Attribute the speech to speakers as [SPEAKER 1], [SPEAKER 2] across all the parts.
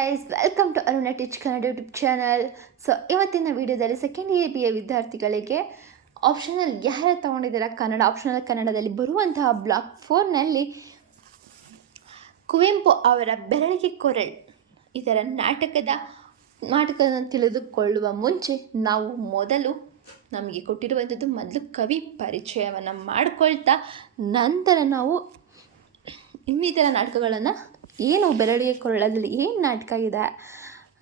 [SPEAKER 1] Guys welcome to Aruna teach Kannada YouTube channel so ಇವತ್ತಿನ ವಿಡಿಯೋದಲ್ಲಿ second year B A ವಿದ್ಯಾರ್ಥಿಗಳಿಗೆ optional ಯಾರು ತೊಗೊಂಡಿದ್ದೀರಾ? ಕನ್ನಡ ಆಪ್ಷನಲ್ ಕನ್ನಡದಲ್ಲಿ ಬರುವಂತಹ ಬ್ಲಾಕ್ ಫೋರ್ನಲ್ಲಿ ಕುವೆಂಪು ಅವರ ಬೆರಳಿಗೆ ಕೊರಳ್. ಇದರ ನಾಟಕದ, ನಾಟಕವನ್ನು ತಿಳಿದುಕೊಳ್ಳುವ ಮುಂಚೆ ನಾವು ಮೊದಲು ನಮಗೆ ಕೊಟ್ಟಿರುವಂಥದ್ದು ಮೊದಲು ಕವಿ ಪರಿಚಯವನ್ನು ಮಾಡಿಕೊಳ್ತಾ ನಂತರ ನಾವು ಇನ್ನಿತರ ನಾಟಕಗಳನ್ನು ಏನು ಬೆರಳಿಗೆ ಕೊರಳದಲ್ಲಿ ಏನು ನಾಟಕ ಇದೆ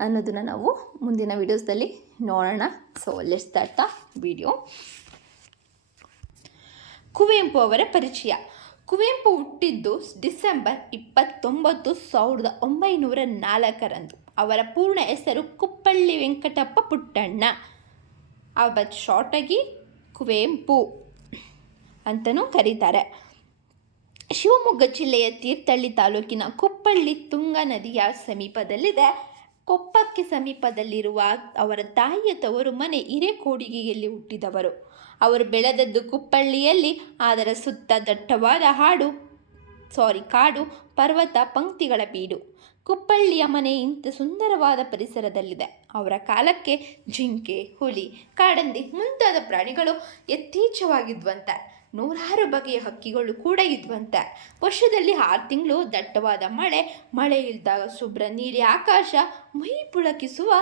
[SPEAKER 1] ಅನ್ನೋದನ್ನು ನಾವು ಮುಂದಿನ ವೀಡಿಯೋಸ್ದಲ್ಲಿ ನೋಡೋಣ. So let's start the video Kuvempu ಅವರ ಪರಿಚಯ. ಕುವೆಂಪು ಹುಟ್ಟಿದ್ದು ಡಿಸೆಂಬರ್ ಇಪ್ಪತ್ತೊಂಬತ್ತು ಸಾವಿರದ ಒಂಬೈನೂರ ನಾಲ್ಕರಂದು. ಅವರ ಪೂರ್ಣ ಹೆಸರು ಕುಪ್ಪಳ್ಳಿ ವೆಂಕಟಪ್ಪ ಪುಟ್ಟಣ್ಣ. ಅವತ್ತು ಶಾರ್ಟಾಗಿ ಕುವೆಂಪು ಅಂತಲೂ ಕರೀತಾರೆ. ಶಿವಮೊಗ್ಗ ಜಿಲ್ಲೆಯ ತೀರ್ಥಹಳ್ಳಿ ತಾಲೂಕಿನ ಕುಪ್ಪಳ್ಳಿ ತುಂಗಾ ನದಿಯ ಸಮೀಪದಲ್ಲಿದೆ. ಕೊಪ್ಪಕ್ಕೆ ಸಮೀಪದಲ್ಲಿರುವ ಅವರ ತಾಯಿಯ ತವರು ಮನೆ ಹಿರೇಕೋಡಿಗೆಯಲ್ಲಿ ಹುಟ್ಟಿದವರು. ಅವರು ಬೆಳೆದದ್ದು ಕುಪ್ಪಳ್ಳಿಯಲ್ಲಿ. ಅದರ ಸುತ್ತ ದಟ್ಟವಾದ ಹಾಡು, ಸಾರಿ, ಕಾಡು, ಪರ್ವತ, ಪಂಕ್ತಿಗಳ ಬೀಡು. ಕುಪ್ಪಳ್ಳಿಯ ಮನೆ ಇಂಥ ಸುಂದರವಾದ ಪರಿಸರದಲ್ಲಿದೆ. ಅವರ ಕಾಲಕ್ಕೆ ಜಿಂಕೆ, ಹುಲಿ, ಕಾಡಂದಿ ಮುಂತಾದ ಪ್ರಾಣಿಗಳು ಯಥೇಚ್ಛವಾಗಿದ್ವಂತೆ. ನೂರಾರು ಬಗೆಯ ಹಕ್ಕಿಗಳು ಕೂಡ ಇದ್ವಂತೆ. ವರ್ಷದಲ್ಲಿ ಆರು ತಿಂಗಳು ದಟ್ಟವಾದ ಮಳೆ ಮಳೆ ಇಲ್ದಾಗ ಶುಭ್ರ ನೀಲಿ ಆಕಾಶ, ಮೈ ಪುಳಕಿಸುವ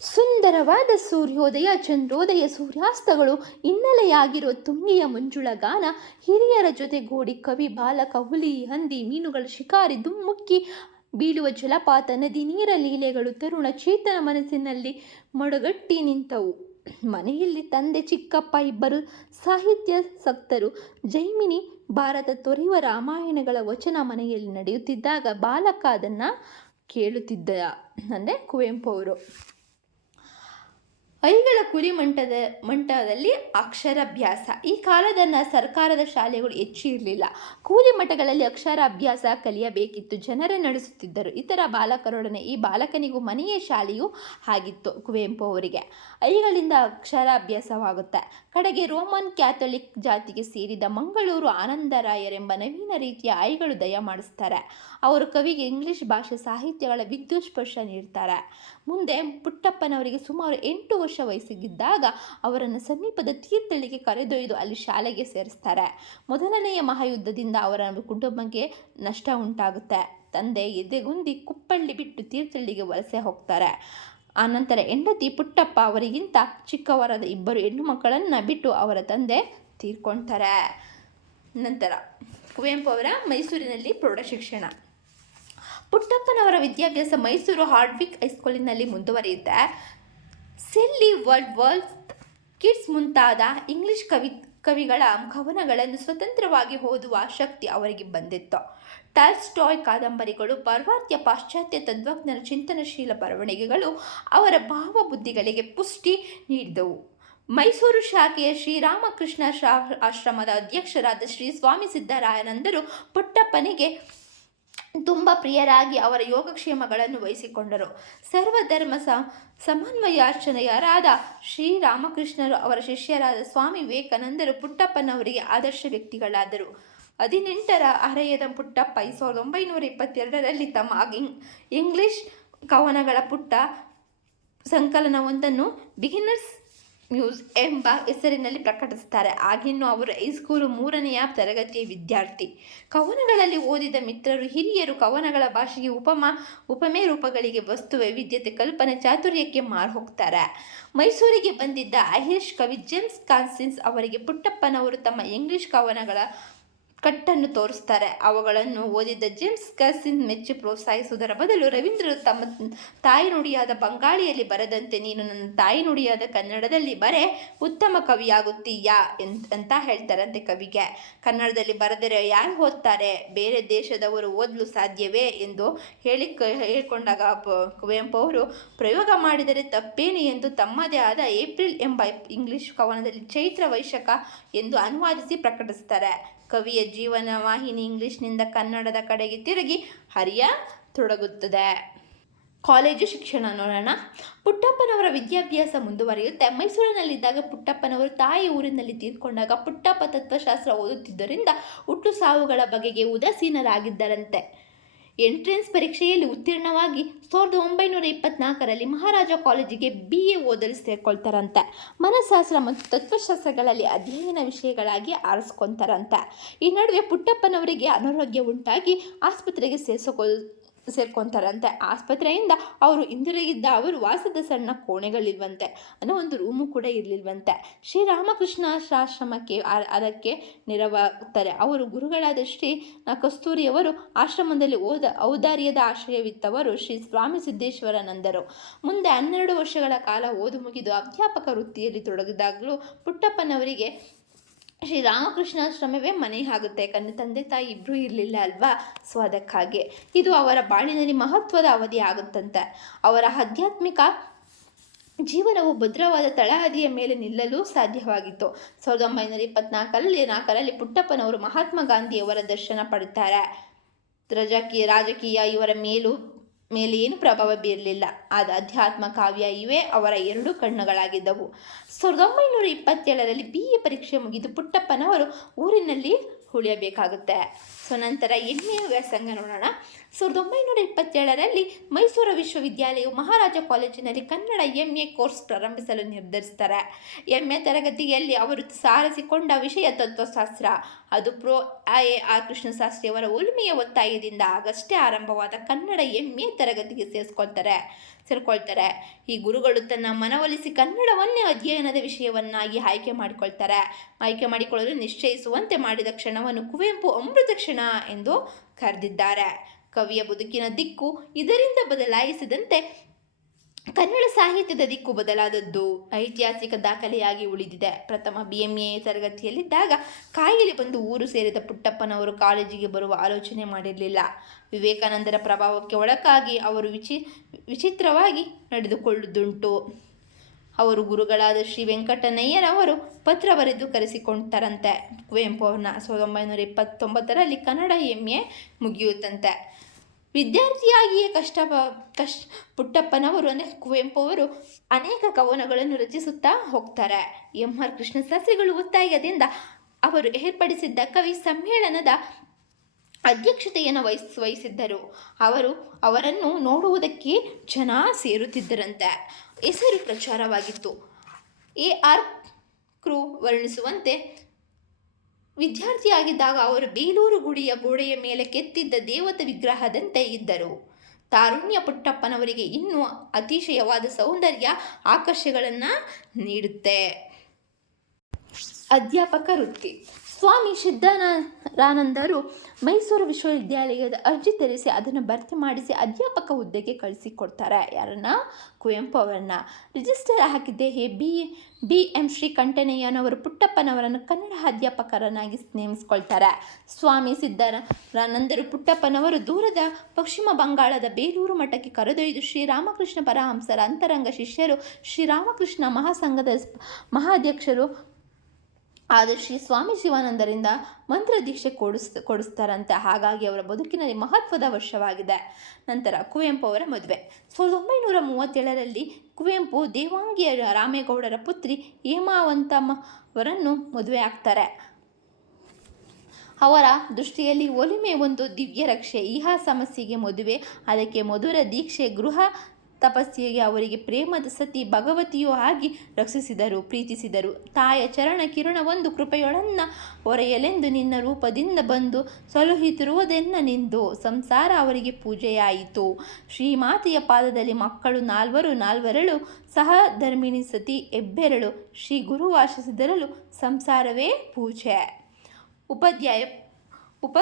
[SPEAKER 1] ಸುಂದರವಾದ ಸೂರ್ಯೋದಯ, ಚಂದ್ರೋದಯ ಸೂರ್ಯಾಸ್ತಗಳು ಹಿನ್ನೆಲೆಯಾಗಿರುವ ತುಂಗಿಯ ಮಂಜುಳಗಾನ ಹಿರಿಯರ ಜೊತೆ ಗೋಡಿ ಕವಿ, ಬಾಲಕ, ಹುಲಿ, ಹಂದಿ, ಮೀನುಗಳ ಶಿಕಾರಿ, ದುಮ್ಮುಕ್ಕಿ, ಬೀಳುವ ಜಲಪಾತ, ನದಿ ನೀರ ಲೀಲೆಗಳು, ತರುಣ ಚೇತನ ಮನಸ್ಸಿನಲ್ಲಿ ಮಡುಗಟ್ಟಿ ನಿಂತವು. ಮನೆಯಲ್ಲಿ ತಂದೆ ಚಿಕ್ಕಪ್ಪ ಇಬ್ಬರು ಸಾಹಿತ್ಯ ಸಕ್ತರು. ಜೈಮಿನಿ ಭಾರತ ತೊರೆಯುವ ರಾಮಾಯಣಗಳ ವಚನ ಮನೆಯಲ್ಲಿ ನಡೆಯುತ್ತಿದ್ದಾಗ ಬಾಲಕ ಅದನ್ನು ಕೇಳುತ್ತಿದ್ದ. ಅಂದರೆ ಕುವೆಂಪು ಅವರು. ಐಗಳ ಕುರಿ ಮಂಟದ, ಮಂಟದಲ್ಲಿ ಅಕ್ಷರಾಭ್ಯಾಸ. ಈ ಕಾಲದನ್ನು ಸರ್ಕಾರದ ಶಾಲೆಗಳು ಹೆಚ್ಚು ಇರಲಿಲ್ಲ ಕೂಲಿ ಮಠಗಳಲ್ಲಿ ಅಕ್ಷರಾಭ್ಯಾಸ ಕಲಿಯಬೇಕಿತ್ತು. ಜನರ ನಡೆಸುತ್ತಿದ್ದರು. ಇತರ ಬಾಲಕರೊಡನೆ ಈ ಬಾಲಕನಿಗೂ ಮನೆಯ ಶಾಲೆಯೂ ಆಗಿತ್ತು ಕುವೆಂಪು ಅವರಿಗೆ. ಐಗಳಿಂದ ಅಕ್ಷರಾಭ್ಯಾಸವಾಗುತ್ತೆ, ಕಡೆಗೆ ರೋಮನ್ ಕ್ಯಾಥೋಲಿಕ್ ಜಾತಿಗೆ ಸೇರಿದ ಮಂಗಳೂರು ಆನಂದರಾಯರೆಂಬ ನವೀನ ರೀತಿಯ ಐಗಳು ದಯ ಮಾಡಿಸ್ತಾರೆ ಅವರು ಕವಿಗೆ ಇಂಗ್ಲಿಷ್ ಭಾಷೆ ಸಾಹಿತ್ಯಗಳ ವಿದ್ಯುತ್ ಸ್ಪರ್ಶ ನೀಡ್ತಾರೆ. ಮುಂದೆ ಪುಟ್ಟಪ್ಪನವರಿಗೆ ಸುಮಾರು ಎಂಟು ವರ್ಷ ವಯಸ್ಸಿಗಿದ್ದಾಗ ಅವರನ್ನು ಸಮೀಪದ ತೀರ್ಥಳ್ಳಿಗೆ ಕರೆದೊಯ್ದು ಅಲ್ಲಿ ಶಾಲೆಗೆ ಸೇರಿಸ್ತಾರೆ. ಮೊದಲನೆಯ ಮಹಾಯುದ್ಧದಿಂದ ಅವರ ಕುಟುಂಬಕ್ಕೆ ನಷ್ಟ ಉಂಟಾಗುತ್ತೆ. ತಂದೆ ಎದೆಗುಂದಿ ಕುಪ್ಪಳ್ಳಿ ಬಿಟ್ಟು ತೀರ್ಥಳ್ಳಿಗೆ ವಲಸೆ ಹೋಗ್ತಾರೆ. ಆನಂತರ ಹೆಂಡತಿ ಪುಟ್ಟಪ್ಪ ಅವರಿಗಿಂತ ಚಿಕ್ಕವರಾದ ಇಬ್ಬರು ಹೆಣ್ಣು ಮಕ್ಕಳನ್ನು ಬಿಟ್ಟು ಅವರ ತಂದೆ ತೀರ್ಕೊಳ್ತಾರೆ ನಂತರ ಕುವೆಂಪು ಅವರ ಮೈಸೂರಿನಲ್ಲಿ ಪ್ರೌಢ ಶಿಕ್ಷಣ ಪುಟ್ಟಪ್ಪನವರ ವಿದ್ಯಾಭ್ಯಾಸ ಮೈಸೂರು ಹಾರ್ಡ್ವಿಕ್ ಹೈಸ್ಕೂಲಿನಲ್ಲಿ ಮುಂದುವರಿಯುತ್ತೆ. ಸೆಲ್ಲಿ ವರ್ಲ್ಡ್ ವರ್ಲ್ಡ್ ಕಿಡ್ಸ್ ಮುಂತಾದ ಇಂಗ್ಲಿಷ್ ಕವಿ, ಕವಿಗಳ ಕವನಗಳನ್ನು ಸ್ವತಂತ್ರವಾಗಿ ಓದುವ ಶಕ್ತಿ ಅವರಿಗೆ ಬಂದಿತ್ತು. ಟಾಲ್ಸ್ಟಾಯ್ ಕಾದಂಬರಿಗಳು ಪರ್ವಾತ್ಯ ಪಾಶ್ಚಾತ್ಯ ತತ್ವಜ್ಞರ ಚಿಂತನಶೀಲ ಬರವಣಿಗೆಗಳು ಅವರ ಭಾವಬುದ್ಧಿಗಳಿಗೆ ಪುಷ್ಟಿ ನೀಡಿದವು. ಮೈಸೂರು ಶಾಖೆಯ ಶ್ರೀರಾಮಕೃಷ್ಣ ಶಾ, ಆಶ್ರಮದ ಅಧ್ಯಕ್ಷರಾದ ಶ್ರೀ ಸ್ವಾಮಿ ಸಿದ್ದರಾಯನಂದರು ಪುಟ್ಟಪ್ಪನಿಗೆ ತುಂಬ ಪ್ರಿಯರಾಗಿ ಅವರ ಯೋಗಕ್ಷೇಮಗಳನ್ನು ವಹಿಸಿಕೊಂಡರು. ಸರ್ವಧರ್ಮ ಸಮನ್ವಯಾರ್ಚನೆಯರಾದ ಶ್ರೀರಾಮಕೃಷ್ಣರು ಅವರ ಶಿಷ್ಯರಾದ ಸ್ವಾಮಿ ವಿವೇಕಾನಂದರು ಪುಟ್ಟಪ್ಪನವರಿಗೆ ಆದರ್ಶ ವ್ಯಕ್ತಿಗಳಾದರು. ಹದಿನೆಂಟರ ಹರೆಯದ ಪುಟ್ಟಪ್ಪ ಸಾವಿರದ ಒಂಬೈನೂರ ಇಪ್ಪತ್ತೆರಡರಲ್ಲಿ ತಮ್ಮ ಇಂಗ್ ಇಂಗ್ಲಿಷ್ ಕವನಗಳ ಪುಟ್ಟ ಸಂಕಲನವೊಂದನ್ನು ಬಿಗಿನರ್ಸ್ ನ್ಯೂಸ್ ಎಂಬ ಹೆಸರಿನಲ್ಲಿ ಪ್ರಕಟಿಸುತ್ತಾರೆ. ಆಗಿನ್ನೂ ಅವರು ಹೈಸ್ಕೂಲು ಮೂರನೆಯ ತರಗತಿಯ ವಿದ್ಯಾರ್ಥಿ. ಕವನಗಳಲ್ಲಿ ಓದಿದ ಮಿತ್ರರು ಹಿರಿಯರು ಕವನಗಳ ಭಾಷೆಗೆ ಉಪಮ, ಉಪಮೆ ರೂಪಗಳಿಗೆ ವಸ್ತು ವೈವಿಧ್ಯತೆ ಕಲ್ಪನೆ, ಚಾತುರ್ಯಕ್ಕೆ ಮಾರು ಹೋಗ್ತಾರೆ. ಮೈಸೂರಿಗೆ ಬಂದಿದ್ದ ಐರಿಷ್ ಕವಿ ಜೇಮ್ಸ್ ಕಾನ್ಸಿನ್ಸ್ ಅವರಿಗೆ ಪುಟ್ಟಪ್ಪನವರು ತಮ್ಮ ಇಂಗ್ಲಿಷ್ ಕವನಗಳ ಕಟ್ಟನ್ನು ತೋರಿಸ್ತಾರೆ. ಅವುಗಳನ್ನು ಓದಿದ್ದ ಜೇಮ್ಸ್ ಕಸಿನ್ ಮೆಚ್ಚಿ ಪ್ರೋತ್ಸಾಹಿಸುವುದರ ಬದಲು ರವೀಂದ್ರರು ತಮ್ಮ ತಾಯಿ ನುಡಿಯಾದ ಬಂಗಾಳಿಯಲ್ಲಿ ಬರೆದಂತೆ, ನೀನು ನನ್ನ ತಾಯಿ ನುಡಿಯಾದ ಕನ್ನಡದಲ್ಲಿ ಬರೆ, ಉತ್ತಮ ಕವಿಯಾಗುತ್ತೀಯಾ? ಅಂತ ಹೇಳ್ತಾರಂತೆ ಕವಿಗೆ. ಕನ್ನಡದಲ್ಲಿ ಬರೆದರೆ ಯಾರು ಓದ್ತಾರೆ? ಬೇರೆ ದೇಶದವರು ಓದಲು ಸಾಧ್ಯವೇ ಎಂದು ಹೇಳಿ ಹೇಳಿಕೊಂಡಾಗ ಕುವೆಂಪು ಅವರು, ಪ್ರಯೋಗ ಮಾಡಿದರೆ ತಪ್ಪೇನು? ಎಂದು ತಮ್ಮದೇ ಆದ ಏಪ್ರಿಲ್ ಎಂಬ ಇಂಗ್ಲಿಷ್ ಕವನದಲ್ಲಿ ಚೈತ್ರ ವೈಶಾಖ ಎಂದು ಅನುವಾದಿಸಿ ಪ್ರಕಟಿಸ್ತಾರೆ ಕವಿಯ ಜೀವನ ವಾಹಿನಿ ಇಂಗ್ಲಿಷ್ನಿಂದ ಕನ್ನಡದ ಕಡೆಗೆ ತಿರುಗಿ ಹರಿಯ ತೊಡಗುತ್ತದೆ. ಕಾಲೇಜು ಶಿಕ್ಷಣ ನೋಡೋಣ. ಪುಟ್ಟಪ್ಪನವರ ವಿದ್ಯಾಭ್ಯಾಸ ಮುಂದುವರಿಯುತ್ತೆ. ಮೈಸೂರಿನಲ್ಲಿದ್ದಾಗ ಪುಟ್ಟಪ್ಪನವರು ತಾಯಿ ಊರಿನಲ್ಲಿ ತೀರ್ಕೊಂಡಾಗ ಪುಟ್ಟಪ್ಪ ತತ್ವಶಾಸ್ತ್ರ ಓದುತ್ತಿದ್ದರಿಂದ ಹುಟ್ಟು ಸಾವುಗಳ ಬಗೆಗೆ ಉದಾಸೀನರಾಗಿದ್ದರಂತೆ. ಎಂಟ್ರೆನ್ಸ್ ಪರೀಕ್ಷೆಯಲ್ಲಿ ಉತ್ತೀರ್ಣವಾಗಿ ಸಾವಿರದ ಒಂಬೈನೂರ ಇಪ್ಪತ್ನಾಲ್ಕರಲ್ಲಿ ಮಹಾರಾಜ ಕಾಲೇಜಿಗೆ ಬಿ ಎ ಓದಲು ಸೇರ್ಕೊಳ್ತಾರಂತೆ. ಮನಃಶಾಸ್ತ್ರ ಮತ್ತು ತತ್ವಶಾಸ್ತ್ರಗಳಲ್ಲಿ ಅಧ್ಯಯನ ವಿಷಯಗಳಾಗಿ ಆರಿಸ್ಕೊತಾರಂತೆ. ಈ ನಡುವೆ ಪುಟ್ಟಪ್ಪನವರಿಗೆ ಅನಾರೋಗ್ಯ ಉಂಟಾಗಿ ಆಸ್ಪತ್ರೆಗೆ ಸೇರಿಸಕೊ ಸೇರ್ಕೊತಾರಂತೆ. ಆಸ್ಪತ್ರೆಯಿಂದ ಅವರು ಹಿಂದಿರುಗಿದ್ದ ಅವರು ವಾಸದ ಸಣ್ಣ ಕೋಣೆಗಳಿಲ್ವಂತೆ. ಅನ್ನೋ ಒಂದು ರೂಮು ಕೂಡ ಇರಲಿಲ್ವಂತೆ. ಶ್ರೀರಾಮಕೃಷ್ಣ ಆಶ್ರಮಕ್ಕೆ ಅದಕ್ಕೆ ನೆರವಾಗ್ತಾರೆ ಅವರು ಗುರುಗಳಾದ ಶ್ರೀ ಕಸ್ತೂರಿಯವರು ಆಶ್ರಮದಲ್ಲಿ ಓದ, ಔದಾರ್ಯದ ಆಶ್ರಯವಿತ್ತವರು ಶ್ರೀ ಸ್ವಾಮಿ ಸಿದ್ದೇಶ್ವರನಂದರು. ಮುಂದೆ ಹನ್ನೆರಡು ವರ್ಷಗಳ ಕಾಲ ಓದು ಮುಗಿದು ಅಧ್ಯಾಪಕ ವೃತ್ತಿಯಲ್ಲಿ ತೊಡಗಿದಾಗಲೂ ಪುಟ್ಟಪ್ಪನವರಿಗೆ ಶ್ರೀ ರಾಮಕೃಷ್ಣಾಶ್ರಮವೇ ಮನೆ ಆಗುತ್ತೆ. ಯಾಕಂದರೆ ತಂದೆ ತಾಯಿ ಇಬ್ಬರೂ ಇರಲಿಲ್ಲ ಅಲ್ವಾ? ಸೊ ಅದಕ್ಕಾಗಿ. ಇದು ಅವರ ಬಾಳಿನಲ್ಲಿ ಮಹತ್ವದ ಅವಧಿ ಆಗುತ್ತಂತೆ. ಅವರ ಆಧ್ಯಾತ್ಮಿಕ ಜೀವನವು ಭದ್ರವಾದ ತಳಹದಿಯ ಮೇಲೆ ನಿಲ್ಲಲು ಸಾಧ್ಯವಾಗಿತ್ತು. ಸಾವಿರದ ಒಂಬೈನೂರ ಇಪ್ಪತ್ನಾಲ್ಕರಲ್ಲಿ ನಾಲ್ಕರಲ್ಲಿ ಪುಟ್ಟಪ್ಪನವರು ಮಹಾತ್ಮ ಗಾಂಧಿಯವರ ದರ್ಶನ ಪಡುತ್ತಾರೆ ರಾಜಕೀಯ ರಾಜಕೀಯ ಇವರ ಮೇಲೂ ಮೇಲೆ ಏನು ಪ್ರಭಾವ ಬೀರಲಿಲ್ಲ. ಆದ ಅಧ್ಯಾತ್ಮ ಕಾವ್ಯ ಇವೇ ಅವರ ಎರಡು ಕಣ್ಣುಗಳಾಗಿದ್ದವು. ಸಾವಿರದ ಒಂಬೈನೂರ ಇಪ್ಪತ್ತೇಳರಲ್ಲಿ ಬಿ ಎ ಪರೀಕ್ಷೆ ಮುಗಿದು ಪುಟ್ಟಪ್ಪನವರು ಊರಿನಲ್ಲಿ ಉಳಿಯಬೇಕಾಗುತ್ತೆ. ಸೊ ನಂತರ ಎಂ ವ್ಯಾಸಂಗ ನೋಡೋಣ. ಸಾವಿರದ ಒಂಬೈನೂರ ಇಪ್ಪತ್ತೇಳರಲ್ಲಿ ಮೈಸೂರು ವಿಶ್ವವಿದ್ಯಾಲಯವು ಮಹಾರಾಜ ಕಾಲೇಜಿನಲ್ಲಿ ಕನ್ನಡ ಎಂ ಎ ಕೋರ್ಸ್ ಪ್ರಾರಂಭಿಸಲು ನಿರ್ಧರಿಸ್ತಾರೆ. ಎಂ ಎ ತರಗತಿಯಲ್ಲಿ ಅವರು ಸಾರಿಸಿಕೊಂಡ ವಿಷಯ ತತ್ವಶಾಸ್ತ್ರ. ಅದು ಪ್ರೊ ಎ ಆರ್ ಕೃಷ್ಣಶಾಸ್ತ್ರಿಯವರ ಉಳುಮೆಯ ಒತ್ತಾಯದಿಂದ ಆಗಷ್ಟೇ ಆರಂಭವಾದ ಕನ್ನಡ ಎಂ ಎ ತರಗತಿಗೆ ಸೇರಿಸ್ಕೊಳ್ತಾರೆ. ಸೇರ್ಕೊಳ್ತಾರೆ. ಈ ಗುರುಗಳು ತನ್ನ ಮನವೊಲಿಸಿ ಕನ್ನಡವನ್ನೇ ಅಧ್ಯಯನದ ವಿಷಯವನ್ನಾಗಿ ಆಯ್ಕೆ ಮಾಡಿಕೊಳ್ತಾರೆ. ಆಯ್ಕೆ ಮಾಡಿಕೊಳ್ಳಲು ನಿಶ್ಚಯಿಸುವಂತೆ ಮಾಡಿದ ಕ್ಷಣವನ್ನು ಕುವೆಂಪು ಅಮೃತ ಕ್ಷಣ ಎಂದು ಕರೆದಿದ್ದಾರೆ. ಕವಿಯ ಬದುಕಿನ ದಿಕ್ಕು ಇದರಿಂದ ಬದಲಾಯಿಸಿದಂತೆ ಕನ್ನಡ ಸಾಹಿತ್ಯದ ದಿಕ್ಕು ಬದಲಾದದ್ದು ಐತಿಹಾಸಿಕ ದಾಖಲೆಯಾಗಿ ಉಳಿದಿದೆ. ಪ್ರಥಮ ಬಿ ಎಂ ಎ ತರಗತಿಯಲ್ಲಿದ್ದಾಗ ಕಾಯಿಲೆ ಬಂದು ಊರು ಸೇರಿದ ಪುಟ್ಟಪ್ಪನವರು ಕಾಲೇಜಿಗೆ ಬರುವ ಆಲೋಚನೆ ಮಾಡಿರಲಿಲ್ಲ. ವಿವೇಕಾನಂದರ ಪ್ರಭಾವಕ್ಕೆ ಒಳಗಾಗಿ ಅವರು ವಿಚಿ, ವಿಚಿತ್ರವಾಗಿ ನಡೆದುಕೊಳ್ಳುವುದುಂಟು ಅವರು ಗುರುಗಳಾದ ಶ್ರೀ ವೆಂಕಟನಯ್ಯನವರು ಪತ್ರ ಬರೆದು ಕರೆಸಿಕೊಳ್ತಾರಂತೆ ಕುವೆಂಪು ಅವ್ರನ್ನ ಸಾವಿರದ ಒಂಬೈನೂರ ಇಪ್ಪತ್ತೊಂಬತ್ತರಲ್ಲಿ ಕನ್ನಡ ಎಂ ಎ ಮುಗಿಯುತ್ತಂತೆ. ವಿದ್ಯಾರ್ಥಿಯಾಗಿಯೇ ಕಷ್ಟ ಕಷ್ಟ ಪುಟ್ಟಪ್ಪನವರು ಅಂದರೆ ಕುವೆಂಪು ಅವರು ಅನೇಕ ಕವನಗಳನ್ನು ರಚಿಸುತ್ತಾ ಹೋಗ್ತಾರೆ. ಎಂ ಆರ್ ಕೃಷ್ಣಶಾಸ್ತ್ರಿಗಳು ಒತ್ತಾಯದಿಂದ ಅವರು ಏರ್ಪಡಿಸಿದ್ದ ಕವಿ ಸಮ್ಮೇಳನದ ಅಧ್ಯಕ್ಷತೆಯನ್ನು ವಹಿಸ್, ವಹಿಸಿದ್ದರು. ಅವರು ಅವರನ್ನು ನೋಡುವುದಕ್ಕೆ ಜನ ಸೇರುತ್ತಿದ್ದರಂತೆ. ಹೆಸರು ಪ್ರಚಾರವಾಗಿತ್ತು. ಎ. ಆರ್. ಕ್ರೂ ವರ್ಣಿಸುವಂತೆ ವಿದ್ಯಾರ್ಥಿಯಾಗಿದ್ದಾಗ ಅವರು ಬೇಲೂರು ಗುಡಿಯ ಗೋಡೆಯ ಮೇಲೆ ಕೆತ್ತಿದ್ದ ದೇವತ ವಿಗ್ರಹದಂತೆ ಇದ್ದರು. ತಾರುಣ್ಯ ಪುಟ್ಟಪ್ಪನವರಿಗೆ ಇನ್ನೂ ಅತಿಶಯವಾದ ಸೌಂದರ್ಯ ಆಕರ್ಷಗಳನ್ನು ನೀಡುತ್ತೆ. ಅಧ್ಯಾಪಕ ವೃತ್ತಿ. ಸ್ವಾಮಿ ಸಿದ್ಧರಾನಂದರು ಮೈಸೂರು ವಿಶ್ವವಿದ್ಯಾಲಯದ ಅರ್ಜಿ ತೆರೆಸಿ ಅದನ್ನು ಭರ್ತಿ ಮಾಡಿಸಿ ಅಧ್ಯಾಪಕ ಹುದ್ದೆಗೆ ಕಳಿಸಿಕೊಡ್ತಾರೆ. ಯಾರನ್ನ? ಕುವೆಂಪು ಅವರನ್ನ. ರಿಜಿಸ್ಟರ್ ಹಾಕಿದ್ದೆ ಹೇ ಬಿ ಬಿ ಎಂ ಶ್ರೀ ಕಂಠನಯ್ಯನವರು ಪುಟ್ಟಪ್ಪನವರನ್ನು ಕನ್ನಡ ಅಧ್ಯಾಪಕರನ್ನಾಗಿ ನೇಮಿಸ್ಕೊಳ್ತಾರೆ. ಸ್ವಾಮಿ ಸಿದ್ದಾನಂದರು ಪುಟ್ಟಪ್ಪನವರು ದೂರದ ಪಶ್ಚಿಮ ಬಂಗಾಳದ ಬೇಲೂರು ಮಠಕ್ಕೆ ಕರೆದೊಯ್ದು ಶ್ರೀರಾಮಕೃಷ್ಣ ಪರಹಂಸರ ಅಂತರಂಗ ಶಿಷ್ಯರು ಶ್ರೀರಾಮಕೃಷ್ಣ ಮಹಾಸಂಘದ ಮಹಾಧ್ಯಕ್ಷರು ಆದ ಶ್ರೀ ಸ್ವಾಮಿ ಶಿವಾನಂದರಿಂದ ಮಂತ್ರ ದೀಕ್ಷೆ ಕೊಡಿಸ್ ಕೊಡಿಸ್ತಾರಂತೆ. ಹಾಗಾಗಿ ಅವರ ಬದುಕಿನಲ್ಲಿ ಮಹತ್ವದ ವರ್ಷವಾಗಿದೆ. ನಂತರ ಕುವೆಂಪು ಅವರ ಮದುವೆ. ಸಾವಿರದ ಒಂಬೈನೂರ ಮೂವತ್ತೇಳರಲ್ಲಿ ಕುವೆಂಪು ದೇವಾಂಗಿಯ ರಾಮೇಗೌಡರ ಪುತ್ರಿ ಹೇಮಾವಂತಮ್ಮ ಅವರನ್ನು ಮದುವೆ ಆಗ್ತಾರೆ. ಅವರ ದೃಷ್ಟಿಯಲ್ಲಿ ಒಲಿಮೆ ಒಂದು ದಿವ್ಯ ರಕ್ಷೆ ಇಹ ಸಮಸ್ಯೆಗೆ ಮದುವೆ. ಅದಕ್ಕೆ ಮಧುರ ದೀಕ್ಷೆ ಗೃಹ ತಪಸ್ಸಿಗೆ ಅವರಿಗೆ ಪ್ರೇಮದ ಸತಿ ಭಗವತಿಯೂ ಆಗಿ ರಕ್ಷಿಸಿದರು, ಪ್ರೀತಿಸಿದರು. ತಾಯ ಚರಣ ಕಿರಣವೊಂದು ಕೃಪೆಯೊಳನ್ನ ಹೊರೆಯಲೆಂದು ನಿನ್ನ ರೂಪದಿಂದ ಬಂದು ಸಲುಹಿತಿರುವುದೆನ್ನ ನಿಂದು. ಸಂಸಾರ ಅವರಿಗೆ ಪೂಜೆಯಾಯಿತು. ಶ್ರೀಮಾತೆಯ ಪಾದದಲ್ಲಿ ಮಕ್ಕಳು ನಾಲ್ವರು, ನಾಲ್ವರಳು ಸಹ ಧರ್ಮಿಣಿ ಸತಿ ಹೆಬ್ಬೆರಳು ಶ್ರೀ ಗುರು ವಾಸಿಸಿದರಲು ಸಂಸಾರವೇ ಪೂಜೆ. ಉಪಾಧ್ಯಾಯ, ಉಪ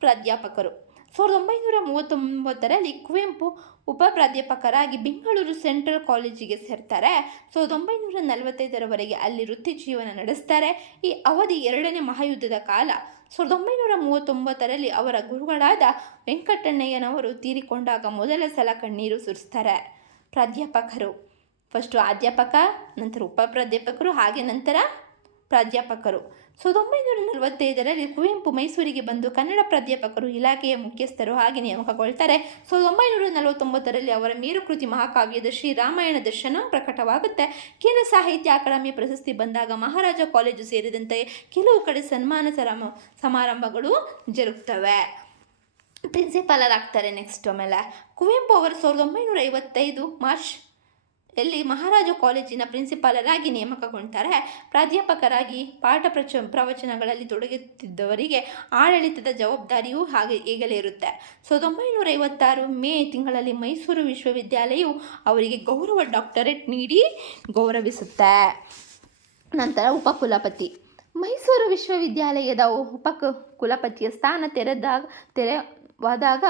[SPEAKER 1] ಪ್ರಾಧ್ಯಾಪಕರು. ಸಾವಿರದ ಒಂಬೈನೂರ ಮೂವತ್ತೊಂಬತ್ತರಲ್ಲಿ ಕುವೆಂಪು ಉಪ ಪ್ರಾಧ್ಯಾಪಕರಾಗಿ ಬೆಂಗಳೂರು ಸೆಂಟ್ರಲ್ ಕಾಲೇಜಿಗೆ ಸೇರ್ತಾರೆ. ಸಾವಿರದ ಒಂಬೈನೂರ ನಲವತ್ತೈದರವರೆಗೆ ಅಲ್ಲಿ ವೃತ್ತಿ ಜೀವನ ನಡೆಸ್ತಾರೆ. ಈ ಅವಧಿ ಎರಡನೇ ಮಹಾಯುದ್ಧದ ಕಾಲ. ಸಾವಿರದ ಒಂಬೈನೂರ ಮೂವತ್ತೊಂಬತ್ತರಲ್ಲಿ ಅವರ ಗುರುಗಳಾದ ವೆಂಕಟಣ್ಣಯ್ಯನವರು ತೀರಿಕೊಂಡಾಗ ಮೊದಲ ಸಲ ಕಣ್ಣೀರು ಸುರಿಸ್ತಾರೆ. ಪ್ರಾಧ್ಯಾಪಕರು. ಫಸ್ಟು ಅಧ್ಯಾಪಕ ನಂತರ ಉಪ ಪ್ರಾಧ್ಯಾಪಕರು, ಹಾಗೆ ನಂತರ ಪ್ರಾಧ್ಯಾಪಕರು. ಸಾವಿರದ ಒಂಬೈನೂರ ನಲವತ್ತೈದರಲ್ಲಿ ಕುವೆಂಪು ಮೈಸೂರಿಗೆ ಬಂದು ಕನ್ನಡ ಪ್ರಾಧ್ಯಾಪಕರು ಇಲಾಖೆಯ ಮುಖ್ಯಸ್ಥರು ಹಾಗೆ ನೇಮಕಗೊಳ್ತಾರೆ. ಸಾವಿರದ ಒಂಬೈನೂರ ನಲವತ್ತೊಂಬತ್ತರಲ್ಲಿ ಅವರ ಮೇರುಕೃತಿ ಮಹಾಕಾವ್ಯದ ಶ್ರೀರಾಮಾಯಣ ದರ್ಶನಂ ಪ್ರಕಟವಾಗುತ್ತೆ. ಕೇಂದ್ರ ಸಾಹಿತ್ಯ ಅಕಾಡೆಮಿ ಪ್ರಶಸ್ತಿ ಬಂದಾಗ ಮಹಾರಾಜ ಕಾಲೇಜು ಸೇರಿದಂತೆ ಕೆಲವು ಕಡೆ ಸನ್ಮಾನ ಸಮಾರಂಭಗಳು ಜರುಗ್ತವೆ. ಪ್ರಿನ್ಸಿಪಾಲರ್ ಆಗ್ತಾರೆ ನೆಕ್ಸ್ಟ್ ಆಮೇಲೆ ಕುವೆಂಪು ಅವರು ಸಾವಿರದ ಒಂಬೈನೂರ ಐವತ್ತೈದು ಮಾರ್ಚ್ ಎಲ್ಲಿ ಮಹಾರಾಜ ಕಾಲೇಜಿನ ಪ್ರಿನ್ಸಿಪಾಲರಾಗಿ ನೇಮಕಗೊಂಡಿದ್ದಾರೆ ಪ್ರಾಧ್ಯಾಪಕರಾಗಿ ಪಾಠ ಪ್ರಚ ಪ್ರವಚನಗಳಲ್ಲಿ ತೊಡಗುತ್ತಿದ್ದವರಿಗೆ ಆಡಳಿತದ ಜವಾಬ್ದಾರಿಯೂ ಹಾಗೆ ಈಗಲೇ ಇರುತ್ತೆ. ಸಾವಿರದ ಒಂಬೈನೂರ ಐವತ್ತಾರು ಮೇ ತಿಂಗಳಲ್ಲಿ ಮೈಸೂರು ವಿಶ್ವವಿದ್ಯಾಲಯವು ಅವರಿಗೆ ಗೌರವ ಡಾಕ್ಟರೇಟ್ ನೀಡಿ ಗೌರವಿಸುತ್ತೆ. ನಂತರ ಉಪಕುಲಪತಿ. ಮೈಸೂರು ವಿಶ್ವವಿದ್ಯಾಲಯದ ಉಪ ಕುಲಪತಿಯ ಸ್ಥಾನ ತೆರೆದಾಗ ತೆರವಾದಾಗ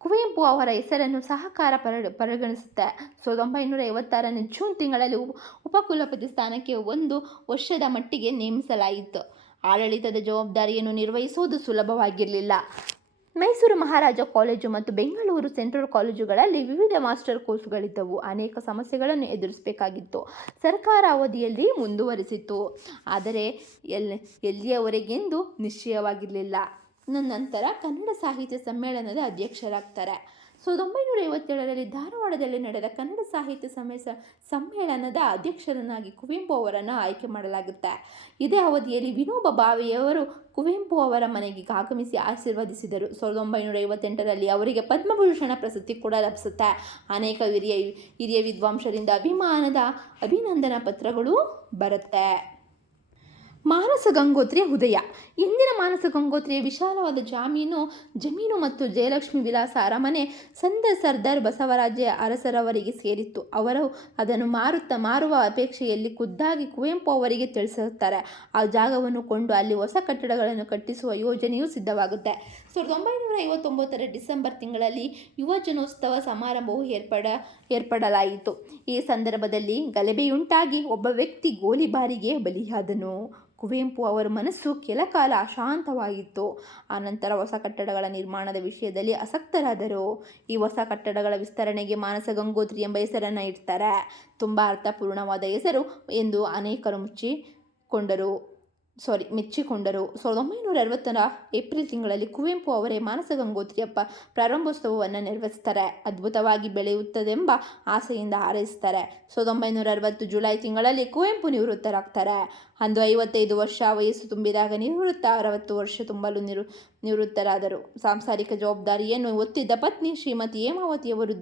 [SPEAKER 1] ಕುವೆಂಪು ಅವರ ಹೆಸರನ್ನು ಸಹಕಾರ ಪರ, ಪರಿಗಣಿಸುತ್ತೆ ಸಾವಿರದ ಒಂಬೈನೂರ ಐವತ್ತಾರನೇ ಜೂನ್ ತಿಂಗಳಲ್ಲಿ ಉಪ ಉಪಕುಲಪತಿ ಸ್ಥಾನಕ್ಕೆ ಒಂದು ವರ್ಷದ ಮಟ್ಟಿಗೆ ನೇಮಿಸಲಾಯಿತು. ಆಡಳಿತದ ಜವಾಬ್ದಾರಿಯನ್ನು ನಿರ್ವಹಿಸುವುದು ಸುಲಭವಾಗಿರಲಿಲ್ಲ. ಮೈಸೂರು ಮಹಾರಾಜ ಕಾಲೇಜು ಮತ್ತು ಬೆಂಗಳೂರು ಸೆಂಟ್ರಲ್ ಕಾಲೇಜುಗಳಲ್ಲಿ ವಿವಿಧ ಮಾಸ್ಟರ್ ಕೋರ್ಸ್ಗಳಿದ್ದವು. ಅನೇಕ ಸಮಸ್ಯೆಗಳನ್ನು ಎದುರಿಸಬೇಕಾಗಿತ್ತು. ಸರ್ಕಾರ ಅವಧಿಯಲ್ಲಿ ಮುಂದುವರಿಸಿತು. ಆದರೆ ಎಲ್ಲಿ ಎಲ್ಲಿಯವರೆಗೆಂದು ನಿಶ್ಚಯವಾಗಿರಲಿಲ್ಲ. ನಂತರ ಕನ್ನಡ ಸಾಹಿತ್ಯ ಸಮ್ಮೇಳನದ ಅಧ್ಯಕ್ಷರಾಗ್ತಾರೆ. ಸಾವಿರದ ಒಂಬೈನೂರ ಐವತ್ತೇಳರಲ್ಲಿ ಧಾರವಾಡದಲ್ಲಿ ನಡೆದ ಕನ್ನಡ ಸಾಹಿತ್ಯ ಸಮ್ಮೇಸ, ಸಮ್ಮೇಳನದ ಅಧ್ಯಕ್ಷರನ್ನಾಗಿ ಕುವೆಂಪು ಅವರನ್ನು ಆಯ್ಕೆ ಮಾಡಲಾಗುತ್ತೆ. ಇದೇ ಅವಧಿಯಲ್ಲಿ ವಿನೋಬ ಭಾವೆಯವರು ಕುವೆಂಪು ಅವರ ಮನೆಗೆ ಆಗಮಿಸಿ ಆಶೀರ್ವದಿಸಿದರು. ಸಾವಿರದ ಒಂಬೈನೂರ ಐವತ್ತೆಂಟರಲ್ಲಿ ಅವರಿಗೆ ಪದ್ಮಭೂಷಣ ಪ್ರಶಸ್ತಿ ಕೂಡ ಲಭಿಸುತ್ತೆ. ಅನೇಕ ಹಿರಿಯ ಹಿರಿಯ ವಿದ್ವಾಂಸರಿಂದ ಅಭಿಮಾನದ ಅಭಿನಂದನಾ ಪತ್ರಗಳು ಬರುತ್ತೆ. ಮಾನಸ ಗಂಗೋತ್ರಿಯ ಉದಯ. ಇಂದಿನ ಮಾನಸ ಗಂಗೋತ್ರಿಯ ವಿಶಾಲವಾದ ಜಾಮೀನು ಜಮೀನು ಮತ್ತು ಜಯಲಕ್ಷ್ಮಿ ವಿಲಾಸ ಅರಮನೆ ಸಂದ ಸರ್ದಾರ್ ಬಸವರಾಜ ಅರಸರವರಿಗೆ ಸೇರಿತ್ತು. ಅವರು ಅದನ್ನು ಮಾರುತ್ತಾ ಮಾರುವ ಅಪೇಕ್ಷೆಯಲ್ಲಿ ಖುದ್ದಾಗಿ ಕುವೆಂಪು ಅವರಿಗೆ ತಿಳಿಸುತ್ತಾರೆ. ಆ ಜಾಗವನ್ನು ಕೊಂಡು ಅಲ್ಲಿ ಹೊಸ ಕಟ್ಟಡಗಳನ್ನು ಕಟ್ಟಿಸುವ ಯೋಜನೆಯೂ ಸಿದ್ಧವಾಗುತ್ತೆ. ಸಾವಿರದ ಒಂಬೈನೂರ ಐವತ್ತೊಂಬತ್ತರ ಡಿಸೆಂಬರ್ ತಿಂಗಳಲ್ಲಿ ಯುವಜನೋತ್ಸವ ಸಮಾರಂಭವು ಏರ್ಪಡ, ಏರ್ಪಡಲಾಯಿತು. ಈ ಸಂದರ್ಭದಲ್ಲಿ ಗಲಭೆಯುಂಟಾಗಿ ಒಬ್ಬ ವ್ಯಕ್ತಿ ಗೋಲಿಬಾರಿಗೆ ಬಲಿಯಾದನು. ಕುವೆಂಪು ಅವರ ಮನಸ್ಸು ಕಾಲ ಅಶಾಂತವಾಗಿತ್ತು ಆನಂತರ ಹೊಸ ಕಟ್ಟಡಗಳ ನಿರ್ಮಾಣದ ವಿಷಯದಲ್ಲಿ ಆಸಕ್ತರಾದರು. ಈ ಹೊಸ ಕಟ್ಟಡಗಳ ವಿಸ್ತರಣೆಗೆ ಮಾನಸ ಗಂಗೋತ್ರಿ ಎಂಬ ಹೆಸರನ್ನು ಇಡ್ತಾರೆ. ತುಂಬ ಅರ್ಥಪೂರ್ಣವಾದ ಹೆಸರು ಎಂದು ಅನೇಕರು ಮುಚ್ಚಿಕೊಂಡರು. ಸಾರಿ ಮೆಚ್ಚಿಕೊಂಡರು. ಸಾವಿರದ ಒಂಬೈನೂರ ಅರವತ್ತರ ಏಪ್ರಿಲ್ ತಿಂಗಳಲ್ಲಿ ಕುವೆಂಪು ಅವರೇ ಮಾನಸ ಗಂಗೋತ್ರಿಯಪ್ಪ ಪ್ರಾರಂಭೋತ್ಸವವನ್ನು ನಿರ್ವಹಿಸ್ತಾರೆ ಅದ್ಭುತವಾಗಿ ಬೆಳೆಯುತ್ತದೆಂಬ ಆಸೆಯಿಂದ ಹಾರೈಸ್ತಾರೆ ಸಾವಿರದ ಒಂಬೈನೂರ ಅರವತ್ತು ಜುಲೈ ತಿಂಗಳಲ್ಲಿ ಕುವೆಂಪು ನಿವೃತ್ತರಾಗ್ತಾರೆ. ಅಂದು ಐವತ್ತೈದು ವರ್ಷ ವಯಸ್ಸು ತುಂಬಿದಾಗ ನಿವೃತ್ತ, ಅರವತ್ತು ವರ್ಷ ತುಂಬಲು ನಿರು, ನಿವೃತ್ತರಾದರು. ಸಾಂಸಾರಿಕ ಜವಾಬ್ದಾರಿಯನ್ನು ಒತ್ತಿದ್ದ ಪತ್ನಿ ಶ್ರೀಮತಿ ಹೇಮಾವತಿಯವರು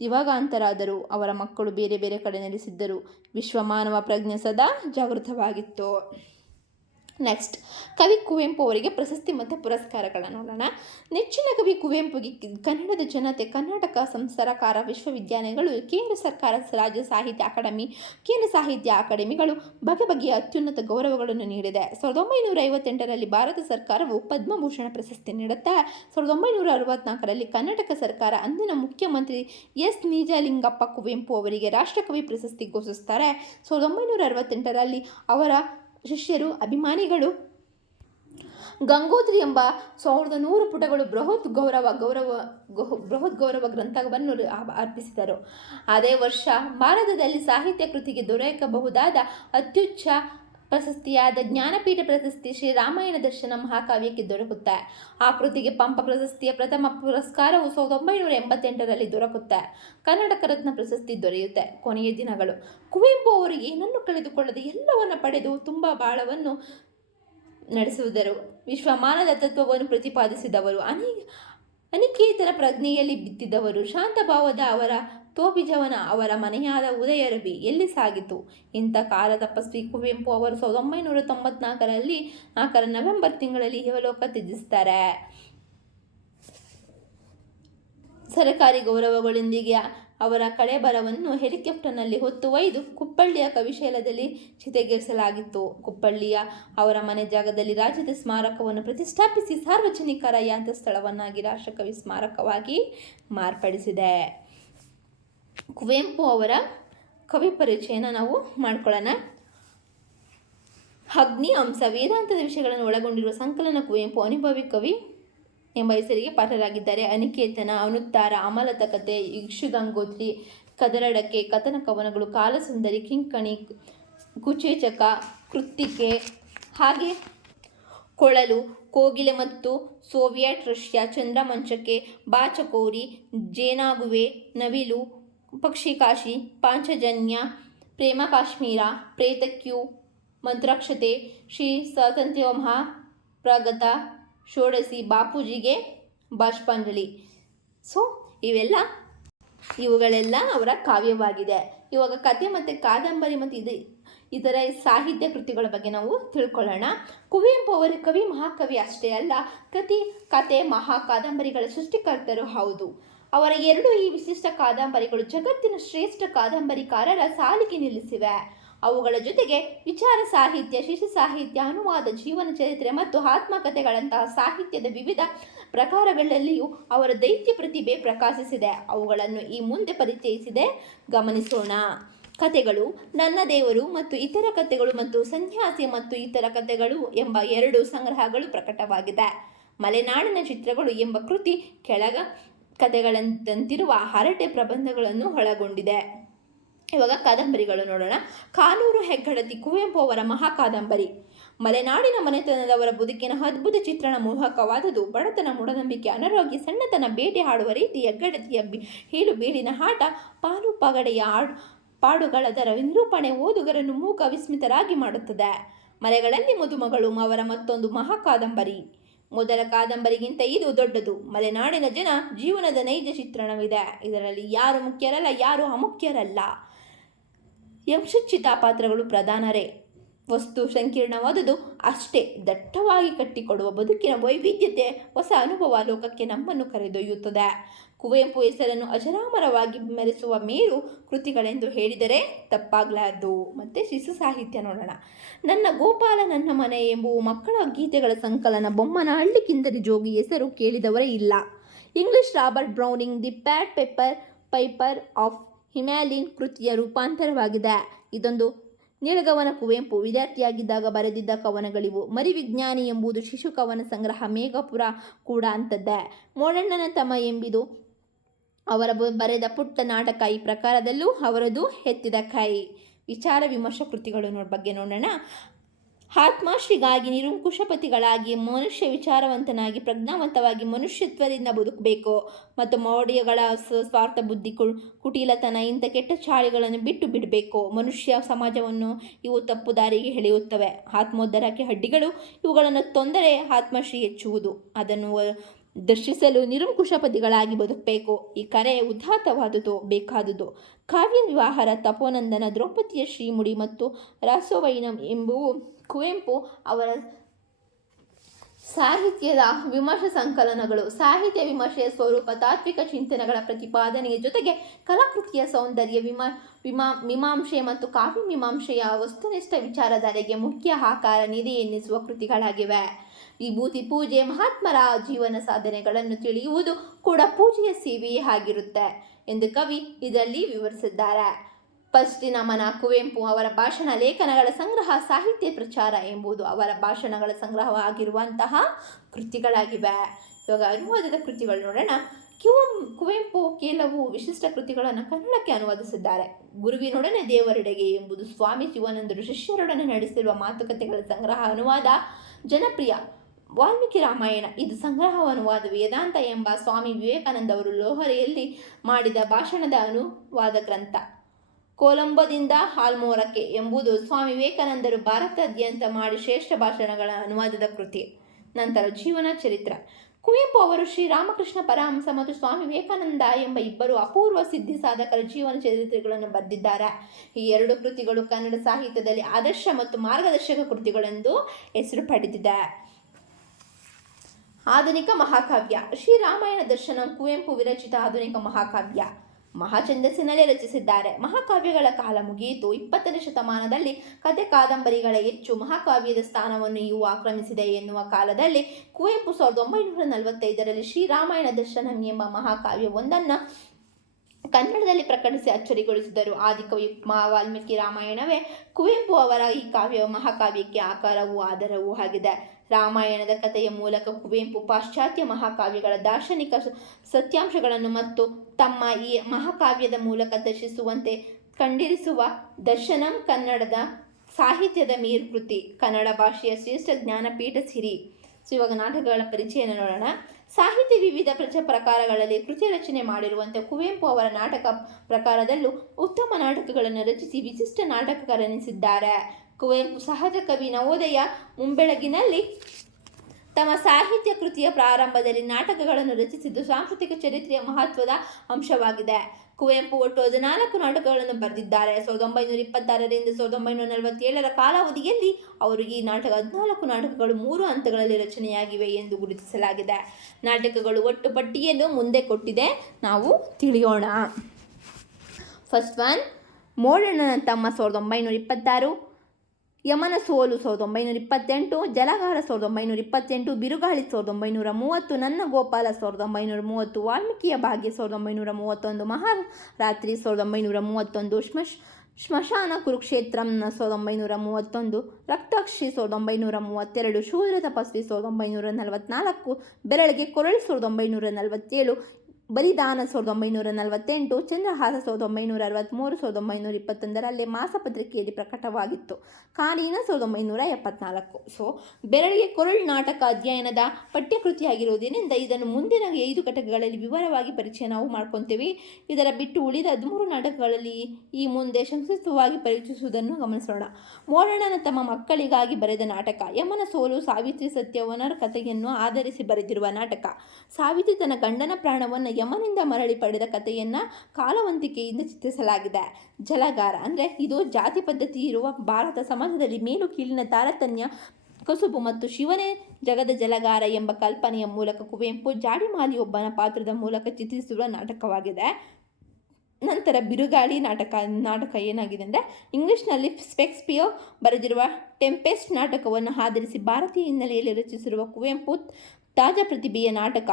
[SPEAKER 1] ದಿವಾಗಾಂತರಾದರು. ಅವರ ಮಕ್ಕಳು ಬೇರೆ ಬೇರೆ ಕಡೆ ನೆಲೆಸಿದ್ದರು. ವಿಶ್ವ ಮಾನವ ಪ್ರಜ್ಞೆ ಸದಾ ಜಾಗೃತವಾಗಿತ್ತು. ನೆಕ್ಸ್ಟ್ ಕವಿ ಕುವೆಂಪು ಅವರಿಗೆ ಪ್ರಶಸ್ತಿ ಮತ್ತು ಪುರಸ್ಕಾರಗಳನ್ನು ನೋಡೋಣ. ನೆಚ್ಚಿನ ಕವಿ ಕುವೆಂಪುಗೆ ಕನ್ನಡದ ಜನತೆ, ಕರ್ನಾಟಕ ಸಂಸರಕಾರ ವಿಶ್ವವಿದ್ಯಾಲಯಗಳು ಕೇಂದ್ರ ಸರ್ಕಾರ ರಾಜ್ಯ ಸಾಹಿತ್ಯ ಅಕಾಡೆಮಿ, ಕೇಂದ್ರ ಸಾಹಿತ್ಯ ಅಕಾಡೆಮಿಗಳು ಬಗೆ ಬಗೆಯ ಅತ್ಯುನ್ನತ ಗೌರವಗಳನ್ನು ನೀಡಿದೆ. ಸಾವಿರದ ಒಂಬೈನೂರ ಐವತ್ತೆಂಟರಲ್ಲಿ ಭಾರತ ಸರ್ಕಾರವು ಪದ್ಮಭೂಷಣ ಪ್ರಶಸ್ತಿ ನೀಡುತ್ತೆ, ಸಾವಿರದ ಒಂಬೈನೂರ ಅರವತ್ನಾಲ್ಕರಲ್ಲಿ ಕರ್ನಾಟಕ ಸರ್ಕಾರ ಅಂದಿನ ಮುಖ್ಯಮಂತ್ರಿ ಎಸ್ ನಿಜಲಿಂಗಪ್ಪ ಕುವೆಂಪು ಅವರಿಗೆ ರಾಷ್ಟ್ರಕವಿ ಪ್ರಶಸ್ತಿ ಘೋಷಿಸ್ತಾರೆ. ಸಾವಿರದ ಒಂಬೈನೂರ ಅರವತ್ತೆಂಟರಲ್ಲಿ ಅವರ ಶಿಷ್ಯರು, ಅಭಿಮಾನಿಗಳು. ಗಂಗೋತ್ರಿ ಎಂಬ ಸಾವಿರದ ನೂರು ಪುಟಗಳು ಬೃಹತ್ ಗೌರವ ಗೌರವ ಬೃಹತ್ ಗೌರವ ಗ್ರಂಥವನ್ನು ಅರ್ಪಿಸಿದರು. ಅದೇ ವರ್ಷ ಭಾರತದಲ್ಲಿ ಸಾಹಿತ್ಯ ಕೃತಿಗೆ ದೊರಕಬಹುದಾದ ಅತ್ಯುಚ್ಚ ಪ್ರಶಸ್ತಿಯಾದ ಜ್ಞಾನಪೀಠ ಪ್ರಶಸ್ತಿ ಶ್ರೀ ರಾಮಾಯಣ ದರ್ಶನ ಮಹಾಕಾವ್ಯಕ್ಕೆ ದೊರಕುತ್ತೆ. ಆ ಕೃತಿಗೆ ಪಂಪ ಪ್ರಶಸ್ತಿಯ ಪ್ರಥಮ ಪುರಸ್ಕಾರವು ಸಾವಿರದ ಒಂಬೈನೂರ ಎಂಬತ್ತೆಂಟರಲ್ಲಿ ದೊರಕುತ್ತೆ. ಕನ್ನಡಕ ರತ್ನ ಪ್ರಶಸ್ತಿ ದೊರೆಯುತ್ತೆ. ಕೊನೆಯ ದಿನಗಳು. ಕುವೆಂಪು ಅವರು ಏನನ್ನು ಕಳೆದುಕೊಳ್ಳದೆ ಎಲ್ಲವನ್ನು ಪಡೆದು ತುಂಬ ಬಾಳವನ್ನು ನಡೆಸುವುದರು. ವಿಶ್ವಮಾನದ ತತ್ವವನ್ನು ಪ್ರತಿಪಾದಿಸಿದವರು. ಅನೇಕ ಅನಿಕೇತರ ಪ್ರಜ್ಞೆಯಲ್ಲಿ ಬಿತ್ತಿದವರು. ಶಾಂತಭಾವದ ಅವರ ತೋಬಿಜವನ ಅವರ ಮನೆಯಾದ ಉದಯ ರವಿ ಎಲ್ಲಿ ಸಾಗಿತು? ಇಂಥ ಕಾಲ ತಪಸ್ವಿ ಕುವೆಂಪು ಅವರು ಸಾವಿರದ ಒಂಬೈನೂರ ತೊಂಬತ್ನಾಲ್ಕರಲ್ಲಿ ನಾಲ್ಕರ ನವೆಂಬರ್ ತಿಂಗಳಲ್ಲಿ ಇಹಲೋಕ ತ್ಯಜಿಸ್ತಾರೆ. ಸರಕಾರಿ ಗೌರವಗಳೊಂದಿಗೆ ಅವರ ಕಳೆಬರವನ್ನು ಹೆಲಿಕಾಪ್ಟರ್ನಲ್ಲಿ ಹೊತ್ತು ಒಯ್ದು ಕುಪ್ಪಳ್ಳಿಯ ಕವಿಶೈಲದಲ್ಲಿ ಚಿತೆಗೇರಿಸಲಾಗಿತ್ತು. ಕುಪ್ಪಳ್ಳಿಯ ಅವರ ಮನೆ ಜಾಗದಲ್ಲಿ ರಾಜ್ಯದ ಸ್ಮಾರಕವನ್ನು ಪ್ರತಿಷ್ಠಾಪಿಸಿ ಸಾರ್ವಜನಿಕರ ಯಾಂತ್ರ ಸ್ಥಳವನ್ನಾಗಿ ರಾಷ್ಟ್ರಕವಿ ಸ್ಮಾರಕವಾಗಿ ಮಾರ್ಪಡಿಸಿದೆ. ಕುವೆಂಪು ಅವರ ಕವಿ ಪರಿಚಯನ ನಾವು ಮಾಡ್ಕೊಳ್ಳೋಣ. ಅಗ್ನಿ ಅಂಶ ವೇದಾಂತದ ವಿಷಯಗಳನ್ನು ಒಳಗೊಂಡಿರುವ ಸಂಕಲನ ಕುವೆಂಪು ಅನುಭವಿ ಕವಿ ಎಂಬ ಹೆಸರಿಗೆ ಪಾತ್ರರಾಗಿದ್ದಾರೆ. ಅನಿಕೇತನ, ಅನುತ್ತಾರ, ಅಮಲತ ಕಥೆ ಇಕ್ಷುಗಂಗೋತ್ರಿ ಕದರಡಕ್ಕೆ ಕಥನ ಕವನಗಳು, ಕಾಲಸುಂದರಿ, ಕಿಂಕಣಿ, ಕುಚೇಚಕ, ಕೃತ್ತಿಕೆ ಹಾಗೆ ಕೊಳಲು, ಕೋಗಿಲೆ ಮತ್ತು ಸೋವಿಯಟ್ ರಷ್ಯಾ ಚಂದ್ರಮಂಚಕ್ಕೆ ಬಾಚಕೋರಿ, ಜೇನಾಗುವೆ, ನವಿಲು ಪಕ್ಷಿಕಾಶಿ ಪಾಂಚಜನ್ಯ, ಪ್ರೇಮ ಕಾಶ್ಮೀರ ಪ್ರೇತಕ್ಯು ಮಂತ್ರಾಕ್ಷತೆ, ಶ್ರೀ ಸ್ವಾತಂತ್ರ್ಯ ಮಹಾಪ್ರಗತ ಷೋಡಸಿ ಬಾಪೂಜಿಗೆ ಬಾಷ್ಪಾಂಜಲಿ. ಸೊ, ಇವೆಲ್ಲ, ಇವುಗಳೆಲ್ಲ ಅವರ ಕಾವ್ಯವಾಗಿದೆ. ಇವಾಗ ಕತೆ ಮತ್ತು ಕಾದಂಬರಿ ಮತ್ತು ಇದು, ಇದರ ಸಾಹಿತ್ಯ ಕೃತಿಗಳ ಬಗ್ಗೆ ನಾವು ತಿಳ್ಕೊಳ್ಳೋಣ. ಕುವೆಂಪು ಅವರು ಕವಿ, ಮಹಾಕವಿ ಅಷ್ಟೇ ಅಲ್ಲ ಕತಿ ಕತೆ, ಮಹಾ ಕಾದಂಬರಿಗಳ ಸೃಷ್ಟಿಕರ್ತರು ಹೌದು. ಅವರ ಎರಡು ಈ ವಿಶಿಷ್ಟ ಕಾದಂಬರಿಗಳು ಜಗತ್ತಿನ ಶ್ರೇಷ್ಠ ಕಾದಂಬರಿಕಾರರ ಸಾಲಿಗೆ ನಿಲ್ಲಿಸಿವೆ. ಅವುಗಳ ಜೊತೆಗೆ ವಿಚಾರ ಸಾಹಿತ್ಯ, ಶಿಶು ಸಾಹಿತ್ಯ, ಅನುವಾದ, ಜೀವನ ಚರಿತ್ರೆ ಮತ್ತು ಆತ್ಮಕಥೆಗಳಂತಹ ಸಾಹಿತ್ಯದ ವಿವಿಧ ಪ್ರಕಾರಗಳಲ್ಲಿಯೂ ಅವರ ದೈತ್ಯ ಪ್ರತಿಭೆ ಪ್ರಕಾಶಿಸಿದೆ. ಅವುಗಳನ್ನು ಈ ಮುಂದೆ ಪರಿಚಯಿಸಿದೆ. ಗಮನಿಸೋಣ. ಕಥೆಗಳು ನನ್ನ ದೇವರು ಮತ್ತು ಇತರ ಕಥೆಗಳು ಮತ್ತು ಸನ್ಯಾಸಿ ಮತ್ತು ಇತರ ಕಥೆಗಳು ಎಂಬ ಎರಡು ಸಂಗ್ರಹಗಳು ಪ್ರಕಟವಾಗಿದೆ. ಮಲೆನಾಡಿನ ಚಿತ್ರಗಳು ಎಂಬ ಕೃತಿ ಕೆಳಗ ಕಥೆಗಳಂತಿರುವ ಹರಟೆ ಪ್ರಬಂಧಗಳನ್ನು ಒಳಗೊಂಡಿದೆ. ಇವಾಗ ಕಾದಂಬರಿಗಳು ನೋಡೋಣ. ಕಾನೂರು ಹೆಗ್ಗಡತಿ ಕುವೆಂಪು ಅವರ ಮಹಾಕಾದಂಬರಿ ಮಲೆನಾಡಿನ ಮನೆತನದವರ ಬದುಕಿನ ಅದ್ಭುತ ಚಿತ್ರಣ ಮೋಹಕವಾದುದು ಬಡತನ ಮೂಢನಂಬಿಕೆ, ಅನಾರೋಗ್ಯ, ಸಣ್ಣತನ, ಬೇಟೆ ಹಾಡುವ ರೀತಿ ಹೆಗ್ಗಡತಿಯ ಬಿ ಬೀಳಿನ ಆಟ, ಪಾಲು ಪಗಡೆಯ ಆಡ್ ಪಾಡುಗಳದರ ನಿರೂಪಣೆ ಓದುಗರನ್ನು ಮೂಕ ವಿಸ್ಮಿತರಾಗಿ ಮಾಡುತ್ತದೆ. ಮಲೆಗಳಲ್ಲಿ ಮದುಮಗಳು ಅವರ ಮತ್ತೊಂದು ಮಹಾಕಾದಂಬರಿ ಮೊದಲ ಕಾದಂಬರಿಗಿಂತ ಇದು ದೊಡ್ಡದು. ಮಲೆನಾಡಿನ ಜನ ಜೀವನದ ನೈಜ ಚಿತ್ರಣವಿದೆ. ಇದರಲ್ಲಿ ಯಾರು ಮುಖ್ಯರಲ್ಲ, ಯಾರು ಅಮುಖ್ಯರಲ್ಲ. ಯಂಶಚಿತ ಪಾತ್ರಗಳು ಪ್ರಧಾನರೇ. ವಸ್ತು ಸಂಕೀರ್ಣವಾದುದು ಅಷ್ಟೇ. ದಟ್ಟವಾಗಿ ಕಟ್ಟಿಕೊಡುವ ಬದುಕಿನ ವೈವಿಧ್ಯತೆ ಹೊಸ ಅನುಭವ ಲೋಕಕ್ಕೆ ನಮ್ಮನ್ನು ಕರೆದೊಯ್ಯುತ್ತದೆ. ಕುವೆಂಪು ಹೆಸರನ್ನು ಅಜರಾಮರವಾಗಿ ಮೆರೆಸುವ ಮೇರು ಕೃತಿಗಳೆಂದು ಹೇಳಿದರೆ ತಪ್ಪಾಗಲಾರದು. ಮತ್ತು ಶಿಶು ಸಾಹಿತ್ಯ ನೋಡೋಣ. ನನ್ನ ಗೋಪಾಲ ನನ್ನ ಮನೆ ಎಂಬುವು ಮಕ್ಕಳ ಗೀತೆಗಳ ಸಂಕಲನ ಬೊಮ್ಮನ ಹಳ್ಳಿ ಕಿಂದರಿ ಜೋಗಿ ಹೆಸರು ಕೇಳಿದವರೇ ಇಲ್ಲ. English Robert Browning the pied paper piper of Hamelin ಕೃತಿಯ ರೂಪಾಂತರವಾಗಿದೆ. ಇದೊಂದು ನೀಳಗವನ ಕುವೆಂಪು ವಿದ್ಯಾರ್ಥಿಯಾಗಿದ್ದಾಗ ಬರೆದಿದ್ದ ಕವನಗಳಿವು. ಮರಿವಿಜ್ಞಾನಿ ಎಂಬುದು ಶಿಶು ಕವನ ಸಂಗ್ರಹ ಮೇಘಪುರ ಕೂಡ ಅಂಥದ್ದೇ ಮೋಡಣ್ಣನ ತಮ್ಮ ಎಂಬುದು ಅವರ ಬರೆದ ಪುಟ್ಟ ನಾಟಕ ಈ ಪ್ರಕಾರದಲ್ಲೂ ಅವರದು ಎತ್ತಿದ ಕೈ. ವಿಚಾರ ವಿಮರ್ಶ ಕೃತಿಗಳು ನೋ ಬಗ್ಗೆ ನೋಡೋಣ. ಆತ್ಮಶ್ರೀಗಾಗಿ ನಿರಂಕುಶಪತಿಗಳಾಗಿ ಮನುಷ್ಯ ವಿಚಾರವಂತನಾಗಿ ಪ್ರಜ್ಞಾವಂತವಾಗಿ ಮನುಷ್ಯತ್ವದಿಂದ ಬದುಕಬೇಕು. ಮತ್ತು ಮೌಢ್ಯಗಳ ಸ್ವಾರ್ಥ ಬುದ್ಧಿ ಕು ಕುಟಿಲತನ ಇಂಥ ಕೆಟ್ಟ ಚಾಳಿಗಳನ್ನು ಬಿಟ್ಟು ಬಿಡಬೇಕು. ಮನುಷ್ಯ ಸಮಾಜವನ್ನು ಇವು ತಪ್ಪು ದಾರಿಗೆ ಎಳೆಯುತ್ತವೆ. ಆತ್ಮೋದ್ಧರಕ್ಕೆ ಹಡ್ಡಿಗಳು ಇವುಗಳನ್ನು ತೊಂದರೆ ಆತ್ಮಶ್ರೀ ಹೆಚ್ಚುವುದು. ಅದನ್ನು ದರ್ಶಿಸಲು ನಿರಂಕುಶಪತಿಗಳಾಗಿ ಬದುಕಬೇಕು. ಈ ಕರೆ ಉದಾತ್ತವಾದುದು, ಬೇಕಾದುದು. ಕಾವ್ಯ ವಿವಾಹರ ತಪೋನಂದನ ದ್ರೌಪದಿಯ ಶ್ರೀಮುಡಿ ಮತ್ತು ರಾಸೋವೈನಂ ಎಂಬುವು ಕುವೆಂಪು ಅವರ ಸಾಹಿತ್ಯದ ವಿಮರ್ಶೆ ಸಂಕಲನಗಳು. ಸಾಹಿತ್ಯ ವಿಮರ್ಶೆಯ ಸ್ವರೂಪ, ತಾತ್ವಿಕ ಚಿಂತನೆಗಳ ಪ್ರತಿಪಾದನೆಯ ಜೊತೆಗೆ ಕಲಾಕೃತಿಯ ಸೌಂದರ್ಯ, ವಿಮ, ವಿಮಾ, ಮೀಮಾಂಸೆ ಮತ್ತು ಕಾವ್ಯ ಮೀಮಾಂಸೆಯ ವಸ್ತುನಿಷ್ಠ ವಿಚಾರಧಾರೆಗೆ ಮುಖ್ಯ ಆಕಾರ, ನಿಧಿ ಎನ್ನಿಸುವ ಕೃತಿಗಳಾಗಿವೆ. ವಿಭೂತಿ ಪೂಜೆ, ಮಹಾತ್ಮರ ಜೀವನ ಸಾಧನೆಗಳನ್ನು ತಿಳಿಯುವುದು ಕೂಡ ಪೂಜೆಯ ಸೇವೆಯೇ ಆಗಿರುತ್ತೆ ಎಂದು ಕವಿ ಇದರಲ್ಲಿ ವಿವರಿಸಿದ್ದಾರೆ. ಪಸ್ಟಿನ ಮನ ಕುವೆಂಪು ಅವರ ಭಾಷಣ, ಲೇಖನಗಳ ಸಂಗ್ರಹ, ಸಾಹಿತ್ಯ ಪ್ರಚಾರ ಎಂಬುದು ಅವರ ಭಾಷಣಗಳ ಸಂಗ್ರಹವಾಗಿರುವಂತಹ ಕೃತಿಗಳಾಗಿವೆ. ಇವಾಗ ಅನುವಾದದ ಕೃತಿಗಳು ನೋಡೋಣ. ಕಿವಂ ಕುವೆಂಪು ಕೆಲವು ವಿಶಿಷ್ಟ ಕೃತಿಗಳನ್ನು ಕನ್ನಡಕ್ಕೆ ಅನುವಾದಿಸಿದ್ದಾರೆ. ಗುರುವಿನೊಡನೆ ದೇವರೆಡೆಗೆ ಎಂಬುದು ಸ್ವಾಮಿ ಶಿವಾನಂದರು ಶಿಷ್ಯರೊಡನೆ ನಡೆಸಿರುವ ಮಾತುಕತೆಗಳ ಸಂಗ್ರಹ ಅನುವಾದ ಜನಪ್ರಿಯ ವಾಲ್ಮೀಕಿ ರಾಮಾಯಣ, ಇದು ಸಂಗ್ರಹ ಅನುವಾದ ವೇದಾಂತ ಎಂಬ ಸ್ವಾಮಿ ವಿವೇಕಾನಂದ ಅವರು ಲೋಹರೆಯಲ್ಲಿ ಮಾಡಿದ ಭಾಷಣದ ಅನುವಾದ ಗ್ರಂಥ. ಕೊಲಂಬೋದಿಂದ ಹಾಲ್ಮೋರಕ್ಕೆ ಎಂಬುದು ಸ್ವಾಮಿ ವಿವೇಕಾನಂದರು ಭಾರತಾದ್ಯಂತ ಮಾಡಿ ಶ್ರೇಷ್ಠ ಭಾಷಣಗಳ ಅನುವಾದದ ಕೃತಿ. ನಂತರ ಜೀವನ ಚರಿತ್ರ. ಕುವೆಂಪು ಅವರು ಶ್ರೀರಾಮಕೃಷ್ಣ ಪರಮಹಂಸ ಮತ್ತು ಸ್ವಾಮಿ ವಿವೇಕಾನಂದ ಎಂಬ ಇಬ್ಬರು ಅಪೂರ್ವ ಸಿದ್ಧಿ ಸಾಧಕರ ಜೀವನ ಚರಿತ್ರೆಗಳನ್ನು ಬರೆದಿದ್ದಾರೆ. ಈ ಎರಡು ಕೃತಿಗಳು ಕನ್ನಡ ಸಾಹಿತ್ಯದಲ್ಲಿ ಆದರ್ಶ ಮತ್ತು ಮಾರ್ಗದರ್ಶಕ ಕೃತಿಗಳೆಂದು ಹೆಸರು ಪಡೆದಿದೆ. ಆಧುನಿಕ ಮಹಾಕಾವ್ಯ. ಶ್ರೀರಾಮಾಯಣ ದರ್ಶನ, ಕುವೆಂಪು ವಿರಚಿತ ಆಧುನಿಕ ಮಹಾಕಾವ್ಯ. ಮಹಾಛಂದಸ್ಸಿನಲ್ಲೇ ರಚಿಸಿದ್ದಾರೆ. ಮಹಾಕಾವ್ಯಗಳ ಕಾಲ ಮುಗಿಯಿತು. ಇಪ್ಪತ್ತನೇ ಶತಮಾನದಲ್ಲಿ ಕತೆ ಕಾದಂಬರಿಗಳ ಹೆಚ್ಚು ಮಹಾಕಾವ್ಯದ ಸ್ಥಾನವನ್ನು ಇವು ಆಕ್ರಮಿಸಿದೆ ಎನ್ನುವ ಕಾಲದಲ್ಲಿ ಕುವೆಂಪು ಸಾವಿರದ ಒಂಬೈನೂರ ನಲವತ್ತೈದರಲ್ಲಿ ಶ್ರೀರಾಮಾಯಣ ದರ್ಶನಂ ಎಂಬ ಮಹಾಕಾವ್ಯವೊಂದನ್ನು ಕನ್ನಡದಲ್ಲಿ ಪ್ರಕಟಿಸಿ ಅಚ್ಚರಿಗೊಳಿಸಿದರು. ಆದಿಕವಿ ವಾಲ್ಮೀಕಿ ರಾಮಾಯಣವೇ ಕುವೆಂಪು ಅವರ ಈ ಕಾವ್ಯ ಮಹಾಕಾವ್ಯಕ್ಕೆ ಆಕಾರವೂ ಆಧಾರವೂ ಆಗಿದೆ. ರಾಮಾಯಣದ ಕಥೆಯ ಮೂಲಕ ಕುವೆಂಪು ಪಾಶ್ಚಾತ್ಯ ಮಹಾಕಾವ್ಯಗಳ ದಾರ್ಶನಿಕ ಸತ್ಯಾಂಶಗಳನ್ನು ಮತ್ತು ತಮ್ಮ ಈ ಮಹಾಕಾವ್ಯದ ಮೂಲಕ ದರ್ಶಿಸುವಂತೆ ಕಂಡಿರಿಸುವ ದರ್ಶನಂ ಕನ್ನಡದ ಸಾಹಿತ್ಯದ ಮೇರುಕೃತಿ. ಕನ್ನಡ ಭಾಷೆಯ ಶ್ರೇಷ್ಠ ಜ್ಞಾನಪೀಠ ಸಿರಿ. ಸೊ, ಇವಾಗ ನಾಟಕಗಳ ಪರಿಚಯನ ನೋಡೋಣ. ಸಾಹಿತ್ಯ ವಿವಿಧ ಪ್ರಚ ಪ್ರಕಾರಗಳಲ್ಲಿ ಕೃತಿ ರಚನೆ ಮಾಡಿರುವಂತೆ ಕುವೆಂಪು ಅವರ ನಾಟಕ ಪ್ರಕಾರದಲ್ಲೂ ಉತ್ತಮ ನಾಟಕಗಳನ್ನು ರಚಿಸಿ ವಿಶಿಷ್ಟ ನಾಟಕರೆನಿಸಿದ್ದಾರೆ. ಕುವೆಂಪು ಸಹಜ ಕವಿ ನವೋದಯ ಮುಂಬೆಳಗಿನಲ್ಲಿ ತಮ್ಮ ಸಾಹಿತ್ಯ ಕೃತಿಯ ಪ್ರಾರಂಭದಲ್ಲಿ ನಾಟಕಗಳನ್ನು ರಚಿಸಿದ್ದು ಸಾಂಸ್ಕೃತಿಕ ಚರಿತ್ರೆಯ ಮಹತ್ವದ ಅಂಶವಾಗಿದೆ. ಕುವೆಂಪು ಒಟ್ಟು ಹದಿನಾಲ್ಕು ನಾಟಕಗಳನ್ನು ಬರೆದಿದ್ದಾರೆ. ಸಾವಿರದ ಒಂಬೈನೂರ ಇಪ್ಪತ್ತಾರರಿಂದ ಸಾವಿರದ ಒಂಬೈನೂರ ನಲವತ್ತೇಳರ ಕಾಲಾವಧಿಯಲ್ಲಿ ಅವರು ಈ ನಾಟಕ ಹದಿನಾಲ್ಕು ನಾಟಕಗಳು ಮೂರು ಹಂತಗಳಲ್ಲಿ ರಚನೆಯಾಗಿವೆ ಎಂದು ಗುರುತಿಸಲಾಗಿದೆ. ನಾಟಕಗಳು ಒಟ್ಟು ಪಟ್ಟಿಯನ್ನು ಮುಂದೆ ಕೊಟ್ಟಿದೆ. ನಾವು ತಿಳಿಯೋಣ. ಫಸ್ಟ್ ಒನ್ ಮೋಡಣ್ಣನ ತಮ್ಮ ಸಾವಿರದ ಒಂಬೈನೂರ ಇಪ್ಪತ್ತಾರು. ಯಮನ ಸೋಲು ಸಾವಿರದ ಒಂಬೈನೂರ ಇಪ್ಪತ್ತೆಂಟು ಜಲಗಾರ ಸಾವಿರದ ಒಂಬೈನೂರ ಇಪ್ಪತ್ತೆಂಟು ಬಿರುಗಾಳಿ ಸಾವಿರದ ಒಂಬೈನೂರ ಮೂವತ್ತು ನನ್ನ ಗೋಪಾಲ ಸಾವಿರದ ಒಂಬೈನೂರ ಮೂವತ್ತು ವಾಲ್ಮೀಕಿಯ ಭಾಗ್ಯ ಸಾವಿರದ ಒಂಬೈನೂರ ಮೂವತ್ತೊಂದು ಮಹಾರಾತ್ರಿ ಸಾವಿರದ ಒಂಬೈನೂರ ಮೂವತ್ತೊಂದು ಶ್ಮಶ್ ಶ್ಮಶಾನ ಕುರುಕ್ಷೇತ್ರಂನ ಸಾವಿರದ ಒಂಬೈನೂರ ಮೂವತ್ತೊಂದು ರಕ್ತಾಕ್ಷಿ ಸಾವಿರದ ಒಂಬೈನೂರ ಮೂವತ್ತೆರಡು ಶೂದ್ರ ತಪಸ್ವಿ ಸಾವಿರದ ಒಂಬೈನೂರ ನಲವತ್ನಾಲ್ಕು ಬೆರಳಿಗೆ ಕೊರಳು ಸಾವಿರದ ಒಂಬೈನೂರ ನಲವತ್ತೇಳು ಬಲಿದಾನ ಸಾವಿರದ ಒಂಬೈನೂರ ನಲವತ್ತೆಂಟು ಚಂದ್ರಹಾಸ ಸಾವಿರದ ಒಂಬೈನೂರ ಅರವತ್ತ್ಮೂರು, ಸಾವಿರದ ಒಂಬೈನೂರ ಇಪ್ಪತ್ತೊಂದರಲ್ಲಿ ಮಾಸಪತ್ರಿಕೆಯಲ್ಲಿ ಪ್ರಕಟವಾಗಿತ್ತು. ಕಾಲೀನ ಸಾವಿರದ ಒಂಬೈನೂರ ಎಪ್ಪತ್ನಾಲ್ಕು. ಸೊ, ಬೆರಳಿಗೆ ಕೊರಳು ನಾಟಕ ಅಧ್ಯಯನದ ಪಠ್ಯಕೃತಿಯಾಗಿರುವುದರಿಂದ ಇದನ್ನು ಮುಂದಿನ ಐದು ಘಟಕಗಳಲ್ಲಿ ವಿವರವಾಗಿ ಪರಿಚಯ ನಾವು ಮಾಡ್ಕೊತೀವಿ. ಇದರ ಬಿಟ್ಟು ಉಳಿದ ಹದಿಮೂರು ನಾಟಕಗಳಲ್ಲಿ ಈ ಮುಂದೆ ಸಂಕ್ಷಿಪ್ತವಾಗಿ ಪರಿಚಯಿಸುವುದನ್ನು ಗಮನಿಸೋಣ. ಮೋರಣನ ತಮ್ಮ ಮಕ್ಕಳಿಗಾಗಿ ಬರೆದ ನಾಟಕ, ಯಮನ ಸೋಲು ಸಾವಿತ್ರಿ ಸತ್ಯವನರ ಕಥೆಯನ್ನು ಆಧರಿಸಿ ಬರೆದಿರುವ ನಾಟಕ. ಸಾವಿತ್ರಿ ತನ್ನ ಗಂಡನ ಪ್ರಾಣವನ್ನು ಯಮನಿಂದ ಮರಳಿ ಪಡೆದ ಕಥೆಯನ್ನು ಕಾಲವಂತಿಕೆಯಿಂದ ಚಿತ್ರಿಸಲಾಗಿದೆ. ಜಲಗಾರ ಅಂದರೆ ಇದು ಜಾತಿ ಪದ್ಧತಿ ಇರುವ ಭಾರತ ಸಮಾಜದಲ್ಲಿ ಮೇಲು ಕೀಳಿನ ತಾರತಮ್ಯ, ಕಸುಬು ಮತ್ತು ಶಿವನೇ ಜಗದ ಜಲಗಾರ ಎಂಬ ಕಲ್ಪನೆಯ ಮೂಲಕ ಕುವೆಂಪು ಜಾಡಿಮಾಲಿಯೊಬ್ಬನ ಪಾತ್ರದ ಮೂಲಕ ಚಿತ್ರಿಸಿರುವ ನಾಟಕವಾಗಿದೆ. ನಂತರ ಬಿರುಗಾಳಿ ನಾಟಕ ನಾಟಕ ಏನಾಗಿದೆ ಅಂದರೆ ಇಂಗ್ಲಿಷ್ನಲ್ಲಿ ಸ್ಪೆಕ್ಸ್ಪಿಯೋ ಬರೆದಿರುವ ಟೆಂಪೆಸ್ಟ್ ನಾಟಕವನ್ನು ಆಧರಿಸಿ ಭಾರತೀಯ ಹಿನ್ನೆಲೆಯಲ್ಲಿ ರಚಿಸಿರುವ ಕುವೆಂಪು ತಾಜಾ ಪ್ರತಿಭೆಯ ನಾಟಕ.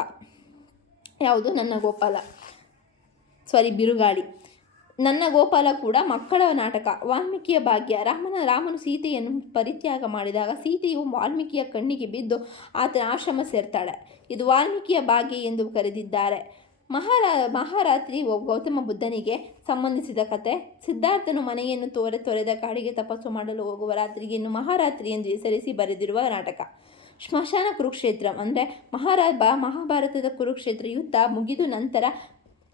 [SPEAKER 1] ಯಾವುದು? ನನ್ನ ಗೋಪಾಲ. ಸಾರಿ ಬಿರುಗಾಳಿ. ನನ್ನ ಗೋಪಾಲ ಕೂಡ ಮಕ್ಕಳ ನಾಟಕ. ವಾಲ್ಮೀಕಿಯ ಭಾಗ್ಯ. ರಾಮನ, ರಾಮನು ಸೀತೆಯನ್ನು ಪರಿತ್ಯಾಗ ಮಾಡಿದಾಗ ಸೀತೆಯು ವಾಲ್ಮೀಕಿಯ ಕಣ್ಣಿಗೆ ಬಿದ್ದು ಆತನ ಆಶ್ರಮ ಸೇರ್ತಾಳೆ. ಇದು ವಾಲ್ಮೀಕಿಯ ಭಾಗ್ಯ ಎಂದು ಕರೆದಿದ್ದಾರೆ. ಮಹಾರಾ, ಮಹಾರಾತ್ರಿ ಗೌತಮ ಬುದ್ಧನಿಗೆ ಸಂಬಂಧಿಸಿದ ಕತೆ. ಸಿದ್ಧಾರ್ಥನು ಮನೆಯನ್ನು ತೋರೆ ತೊರೆದ ಕಾಡಿಗೆ ತಪಸ್ಸು ಮಾಡಲು ಹೋಗುವ ರಾತ್ರಿಗೆ ಇನ್ನು ಮಹಾರಾತ್ರಿ ಎಂದು ಹೆಸರಿಸಿ ಬರೆದಿರುವ ನಾಟಕ. ಶ್ಮಶಾನ ಕುರುಕ್ಷೇತ್ರ ಅಂದರೆ ಮಹಾರಾಭ ಮಹಾಭಾರತದ ಕುರುಕ್ಷೇತ್ರ ಯುದ್ಧ ಮುಗಿದು ನಂತರ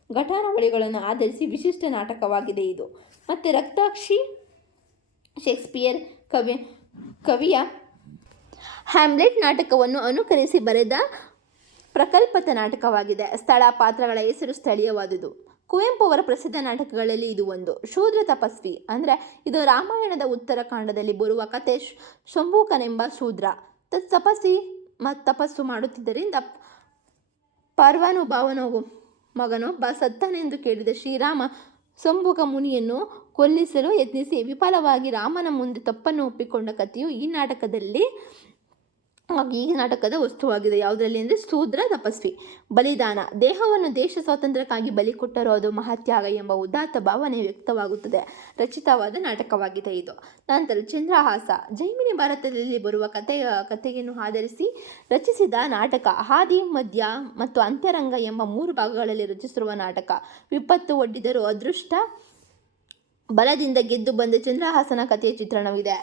[SPEAKER 1] ಘಟಾನುವಳಿಗಳನ್ನು ಆಧರಿಸಿ ವಿಶಿಷ್ಟ ನಾಟಕವಾಗಿದೆ ಇದು. ಮತ್ತು ರಕ್ತಾಕ್ಷಿ ಶೇಕ್ಸ್ಪಿಯರ್ ಕವಿ ಕವಿಯ ಹ್ಯಾಮ್ಲೆಟ್ ನಾಟಕವನ್ನು ಅನುಕರಿಸಿ ಬರೆದ ಪ್ರಕಲ್ಪತ ನಾಟಕವಾಗಿದೆ. ಸ್ಥಳ ಪಾತ್ರಗಳ ಹೆಸರು ಸ್ಥಳೀಯವಾದುದು. ಕುವೆಂಪು ಅವರ ಪ್ರಸಿದ್ಧ ನಾಟಕಗಳಲ್ಲಿ ಇದು ಒಂದು. ಶೂದ್ರ ತಪಸ್ವಿ ಅಂದರೆ ಇದು ರಾಮಾಯಣದ ಉತ್ತರಕಾಂಡದಲ್ಲಿ ಬರುವ ಕತೆ ಶಂಭೂಕನೆಂಬ ಶೂದ್ರ. ತಪಸ್ಸಿ ಮತ್ತು ತಪಸ್ಸು ಮಾಡುತ್ತಿದ್ದರಿಂದ ಪಾರ್ವಾನುಭಾವನು ಮಗನೊಬ್ಬ ಸತ್ತನೆಂದು ಕೇಳಿದ ಶ್ರೀರಾಮ ಸೊಂಬುಗ ಮುನಿಯನ್ನು ಕೊಲ್ಲಿಸಲು ಯತ್ನಿಸಿ ವಿಫಲವಾಗಿ ರಾಮನ ಮುಂದೆ ತಪ್ಪನ್ನು ಒಪ್ಪಿಕೊಂಡ ಕಥೆಯು ಈ ನಾಟಕದಲ್ಲಿ ಈ ನಾಟಕದ ವಸ್ತುವಾಗಿದೆ. ಯಾವುದರಲ್ಲಿ ಅಂದರೆ ಶೂದ್ರ ತಪಸ್ವಿ. ಬಲಿದಾನ. ದೇಹವನ್ನು ದೇಶ ಸ್ವಾತಂತ್ರ್ಯಕ್ಕಾಗಿ ಬಲಿ ಕೊಟ್ಟರೂ ಅದು ಮಹತ್ಯಾಗ ಎಂಬ ಉದಾತ್ತ ಭಾವನೆ ವ್ಯಕ್ತವಾಗುತ್ತದೆ. ರಚಿತವಾದ ನಾಟಕವಾಗಿದೆ ಇದು. ನಂತರ ಚಂದ್ರಹಾಸ. ಜೈಮಿನಿ ಭಾರತದಲ್ಲಿ ಬರುವ ಕಥೆಯ ಕಥೆಯನ್ನು ಆಧರಿಸಿ ರಚಿಸಿದ ನಾಟಕ ಹಾದಿ ಮಧ್ಯ ಮತ್ತು ಅಂತರಂಗ ಎಂಬ ಮೂರು ಭಾಗಗಳಲ್ಲಿ ರಚಿಸಿರುವ ನಾಟಕ. ವಿಪತ್ತು ಒಡ್ಡಿದರೂ ಅದೃಷ್ಟ ಬಲದಿಂದ ಗೆದ್ದು ಬಂದ ಚಂದ್ರಹಾಸನ ಕಥೆಯ ಚಿತ್ರಣವಿದೆ.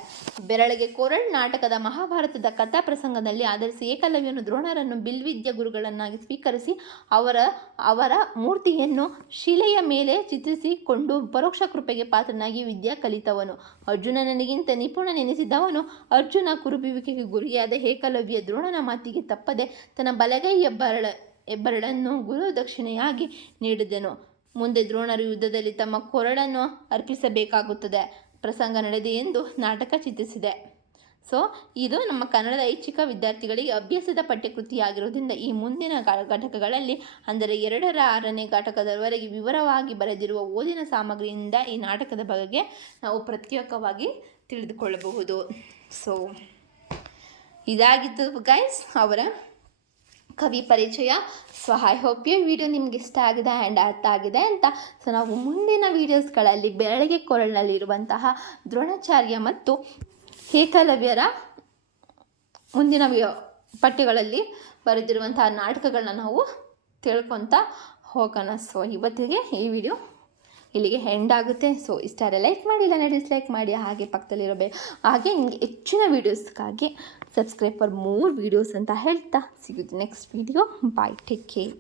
[SPEAKER 1] ಬೆರಳಿಗೆ ಕೊರಳ್ ನಾಟಕದ ಮಹಾಭಾರತದ ಕಥಾ ಪ್ರಸಂಗದಲ್ಲಿ ಆಧರಿಸಿ ಏಕಲವ್ಯನು ದ್ರೋಣರನ್ನು ಬಿಲ್ವಿದ್ಯ ಗುರುಗಳನ್ನಾಗಿ ಸ್ವೀಕರಿಸಿ ಅವರ ಅವರ ಮೂರ್ತಿಯನ್ನು ಶಿಲೆಯ ಮೇಲೆ ಚಿತ್ರಿಸಿಕೊಂಡು ಪರೋಕ್ಷ ಕೃಪೆಗೆ ಪಾತ್ರನಾಗಿ ವಿದ್ಯಾ ಕಲಿತವನು. ಅರ್ಜುನನಿಗಿಂತ ನಿಪುಣನೆನಿಸಿದವನು ಅರ್ಜುನ ಕುರುಬುವಿಕೆಗೆ ಗುರಿಯಾದ ಏಕಲವ್ಯ ದ್ರೋಣನ ಮಾತಿಗೆ ತಪ್ಪದೆ ತನ್ನ ಬಲಗೈ ಬರಳ ಹೆಬ್ಬರಳನ್ನು ಗುರು ದಕ್ಷಿಣೆಯಾಗಿ ನೀಡಿದನು. ಮುಂದೆ ದ್ರೋಣರು ಯುದ್ಧದಲ್ಲಿ ತಮ್ಮ ಕೊರಳನ್ನು ಅರ್ಪಿಸಬೇಕಾಗುತ್ತದೆ. ಪ್ರಸಂಗ ನಡೆದಿದೆ ಎಂದು ನಾಟಕ ಚಿತ್ರಿಸಿದೆ. ಸೊ, ಇದು ನಮ್ಮ ಕನ್ನಡದ ಐಚ್ಛಿಕ ವಿದ್ಯಾರ್ಥಿಗಳಿಗೆ ಅಭ್ಯಾಸದ ಪಠ್ಯಕೃತಿಯಾಗಿರುವುದರಿಂದ ಈ ಮುಂದಿನ ಘಟಕಗಳಲ್ಲಿ, ಅಂದರೆ ಎರಡರ ಆರನೇ ಘಟಕದವರೆಗೆ ವಿವರವಾಗಿ ಬರೆದಿರುವ ಓದಿನ ಸಾಮಗ್ರಿಯಿಂದ ಈ ನಾಟಕದ ಬಗ್ಗೆ ನಾವು ಪ್ರತ್ಯೇಕವಾಗಿ ತಿಳಿದುಕೊಳ್ಳಬಹುದು. ಸೊ, ಇದಾಗಿತ್ತು ಗೈಸ್ ಅವರ ಕವಿ ಪರಿಚಯ. So I hope you video ನಿಮ್ಗೆ ಇಷ್ಟ ಆಗಿದೆ ಆ್ಯಂಡ್ ಅರ್ಥ ಆಗಿದೆ ಅಂತ. ಸೊ ನಾವು ಮುಂದಿನ ವೀಡಿಯೋಸ್ಗಳಲ್ಲಿ ಬೆಳಗ್ಗೆ ಕೊರಳಿನಲ್ಲಿರುವಂತಹ ದ್ರೋಣಾಚಾರ್ಯ ಮತ್ತು ಏಕಲವ್ಯರ ಮುಂದಿನ ಪಠ್ಯಗಳಲ್ಲಿ ಬರೆದಿರುವಂತಹ ನಾಟಕಗಳನ್ನ ನಾವು ತಿಳ್ಕೊತ ಹೋಗೋಣ. ಸೊ ಇವತ್ತಿಗೆ ಈ ವಿಡಿಯೋ ಇಲ್ಲಿಗೆ ಎಂಡ್ ಆಗುತ್ತೆ. ಸೊ ಇಷ್ಟ ಲೈಕ್ ಮಾಡಿ ಇಲ್ಲ ಡಿಸ್ಲೈಕ್ ಮಾಡಿ, ಹಾಗೆ ಪಕ್ಕದಲ್ಲಿರೋ ಹಾಗೆ ನಿಮಗೆ ಹೆಚ್ಚಿನ ವೀಡಿಯೋಸ್ಗಾಗಿ ಸಬ್ಸ್ಕ್ರೈಬ್ ಫಾರ್ ಮೋರ್ ವೀಡಿಯೋಸ್ ಅಂತ ಹೇಳ್ತಾ ಸಿಗುತ್ತೆ next video bye take care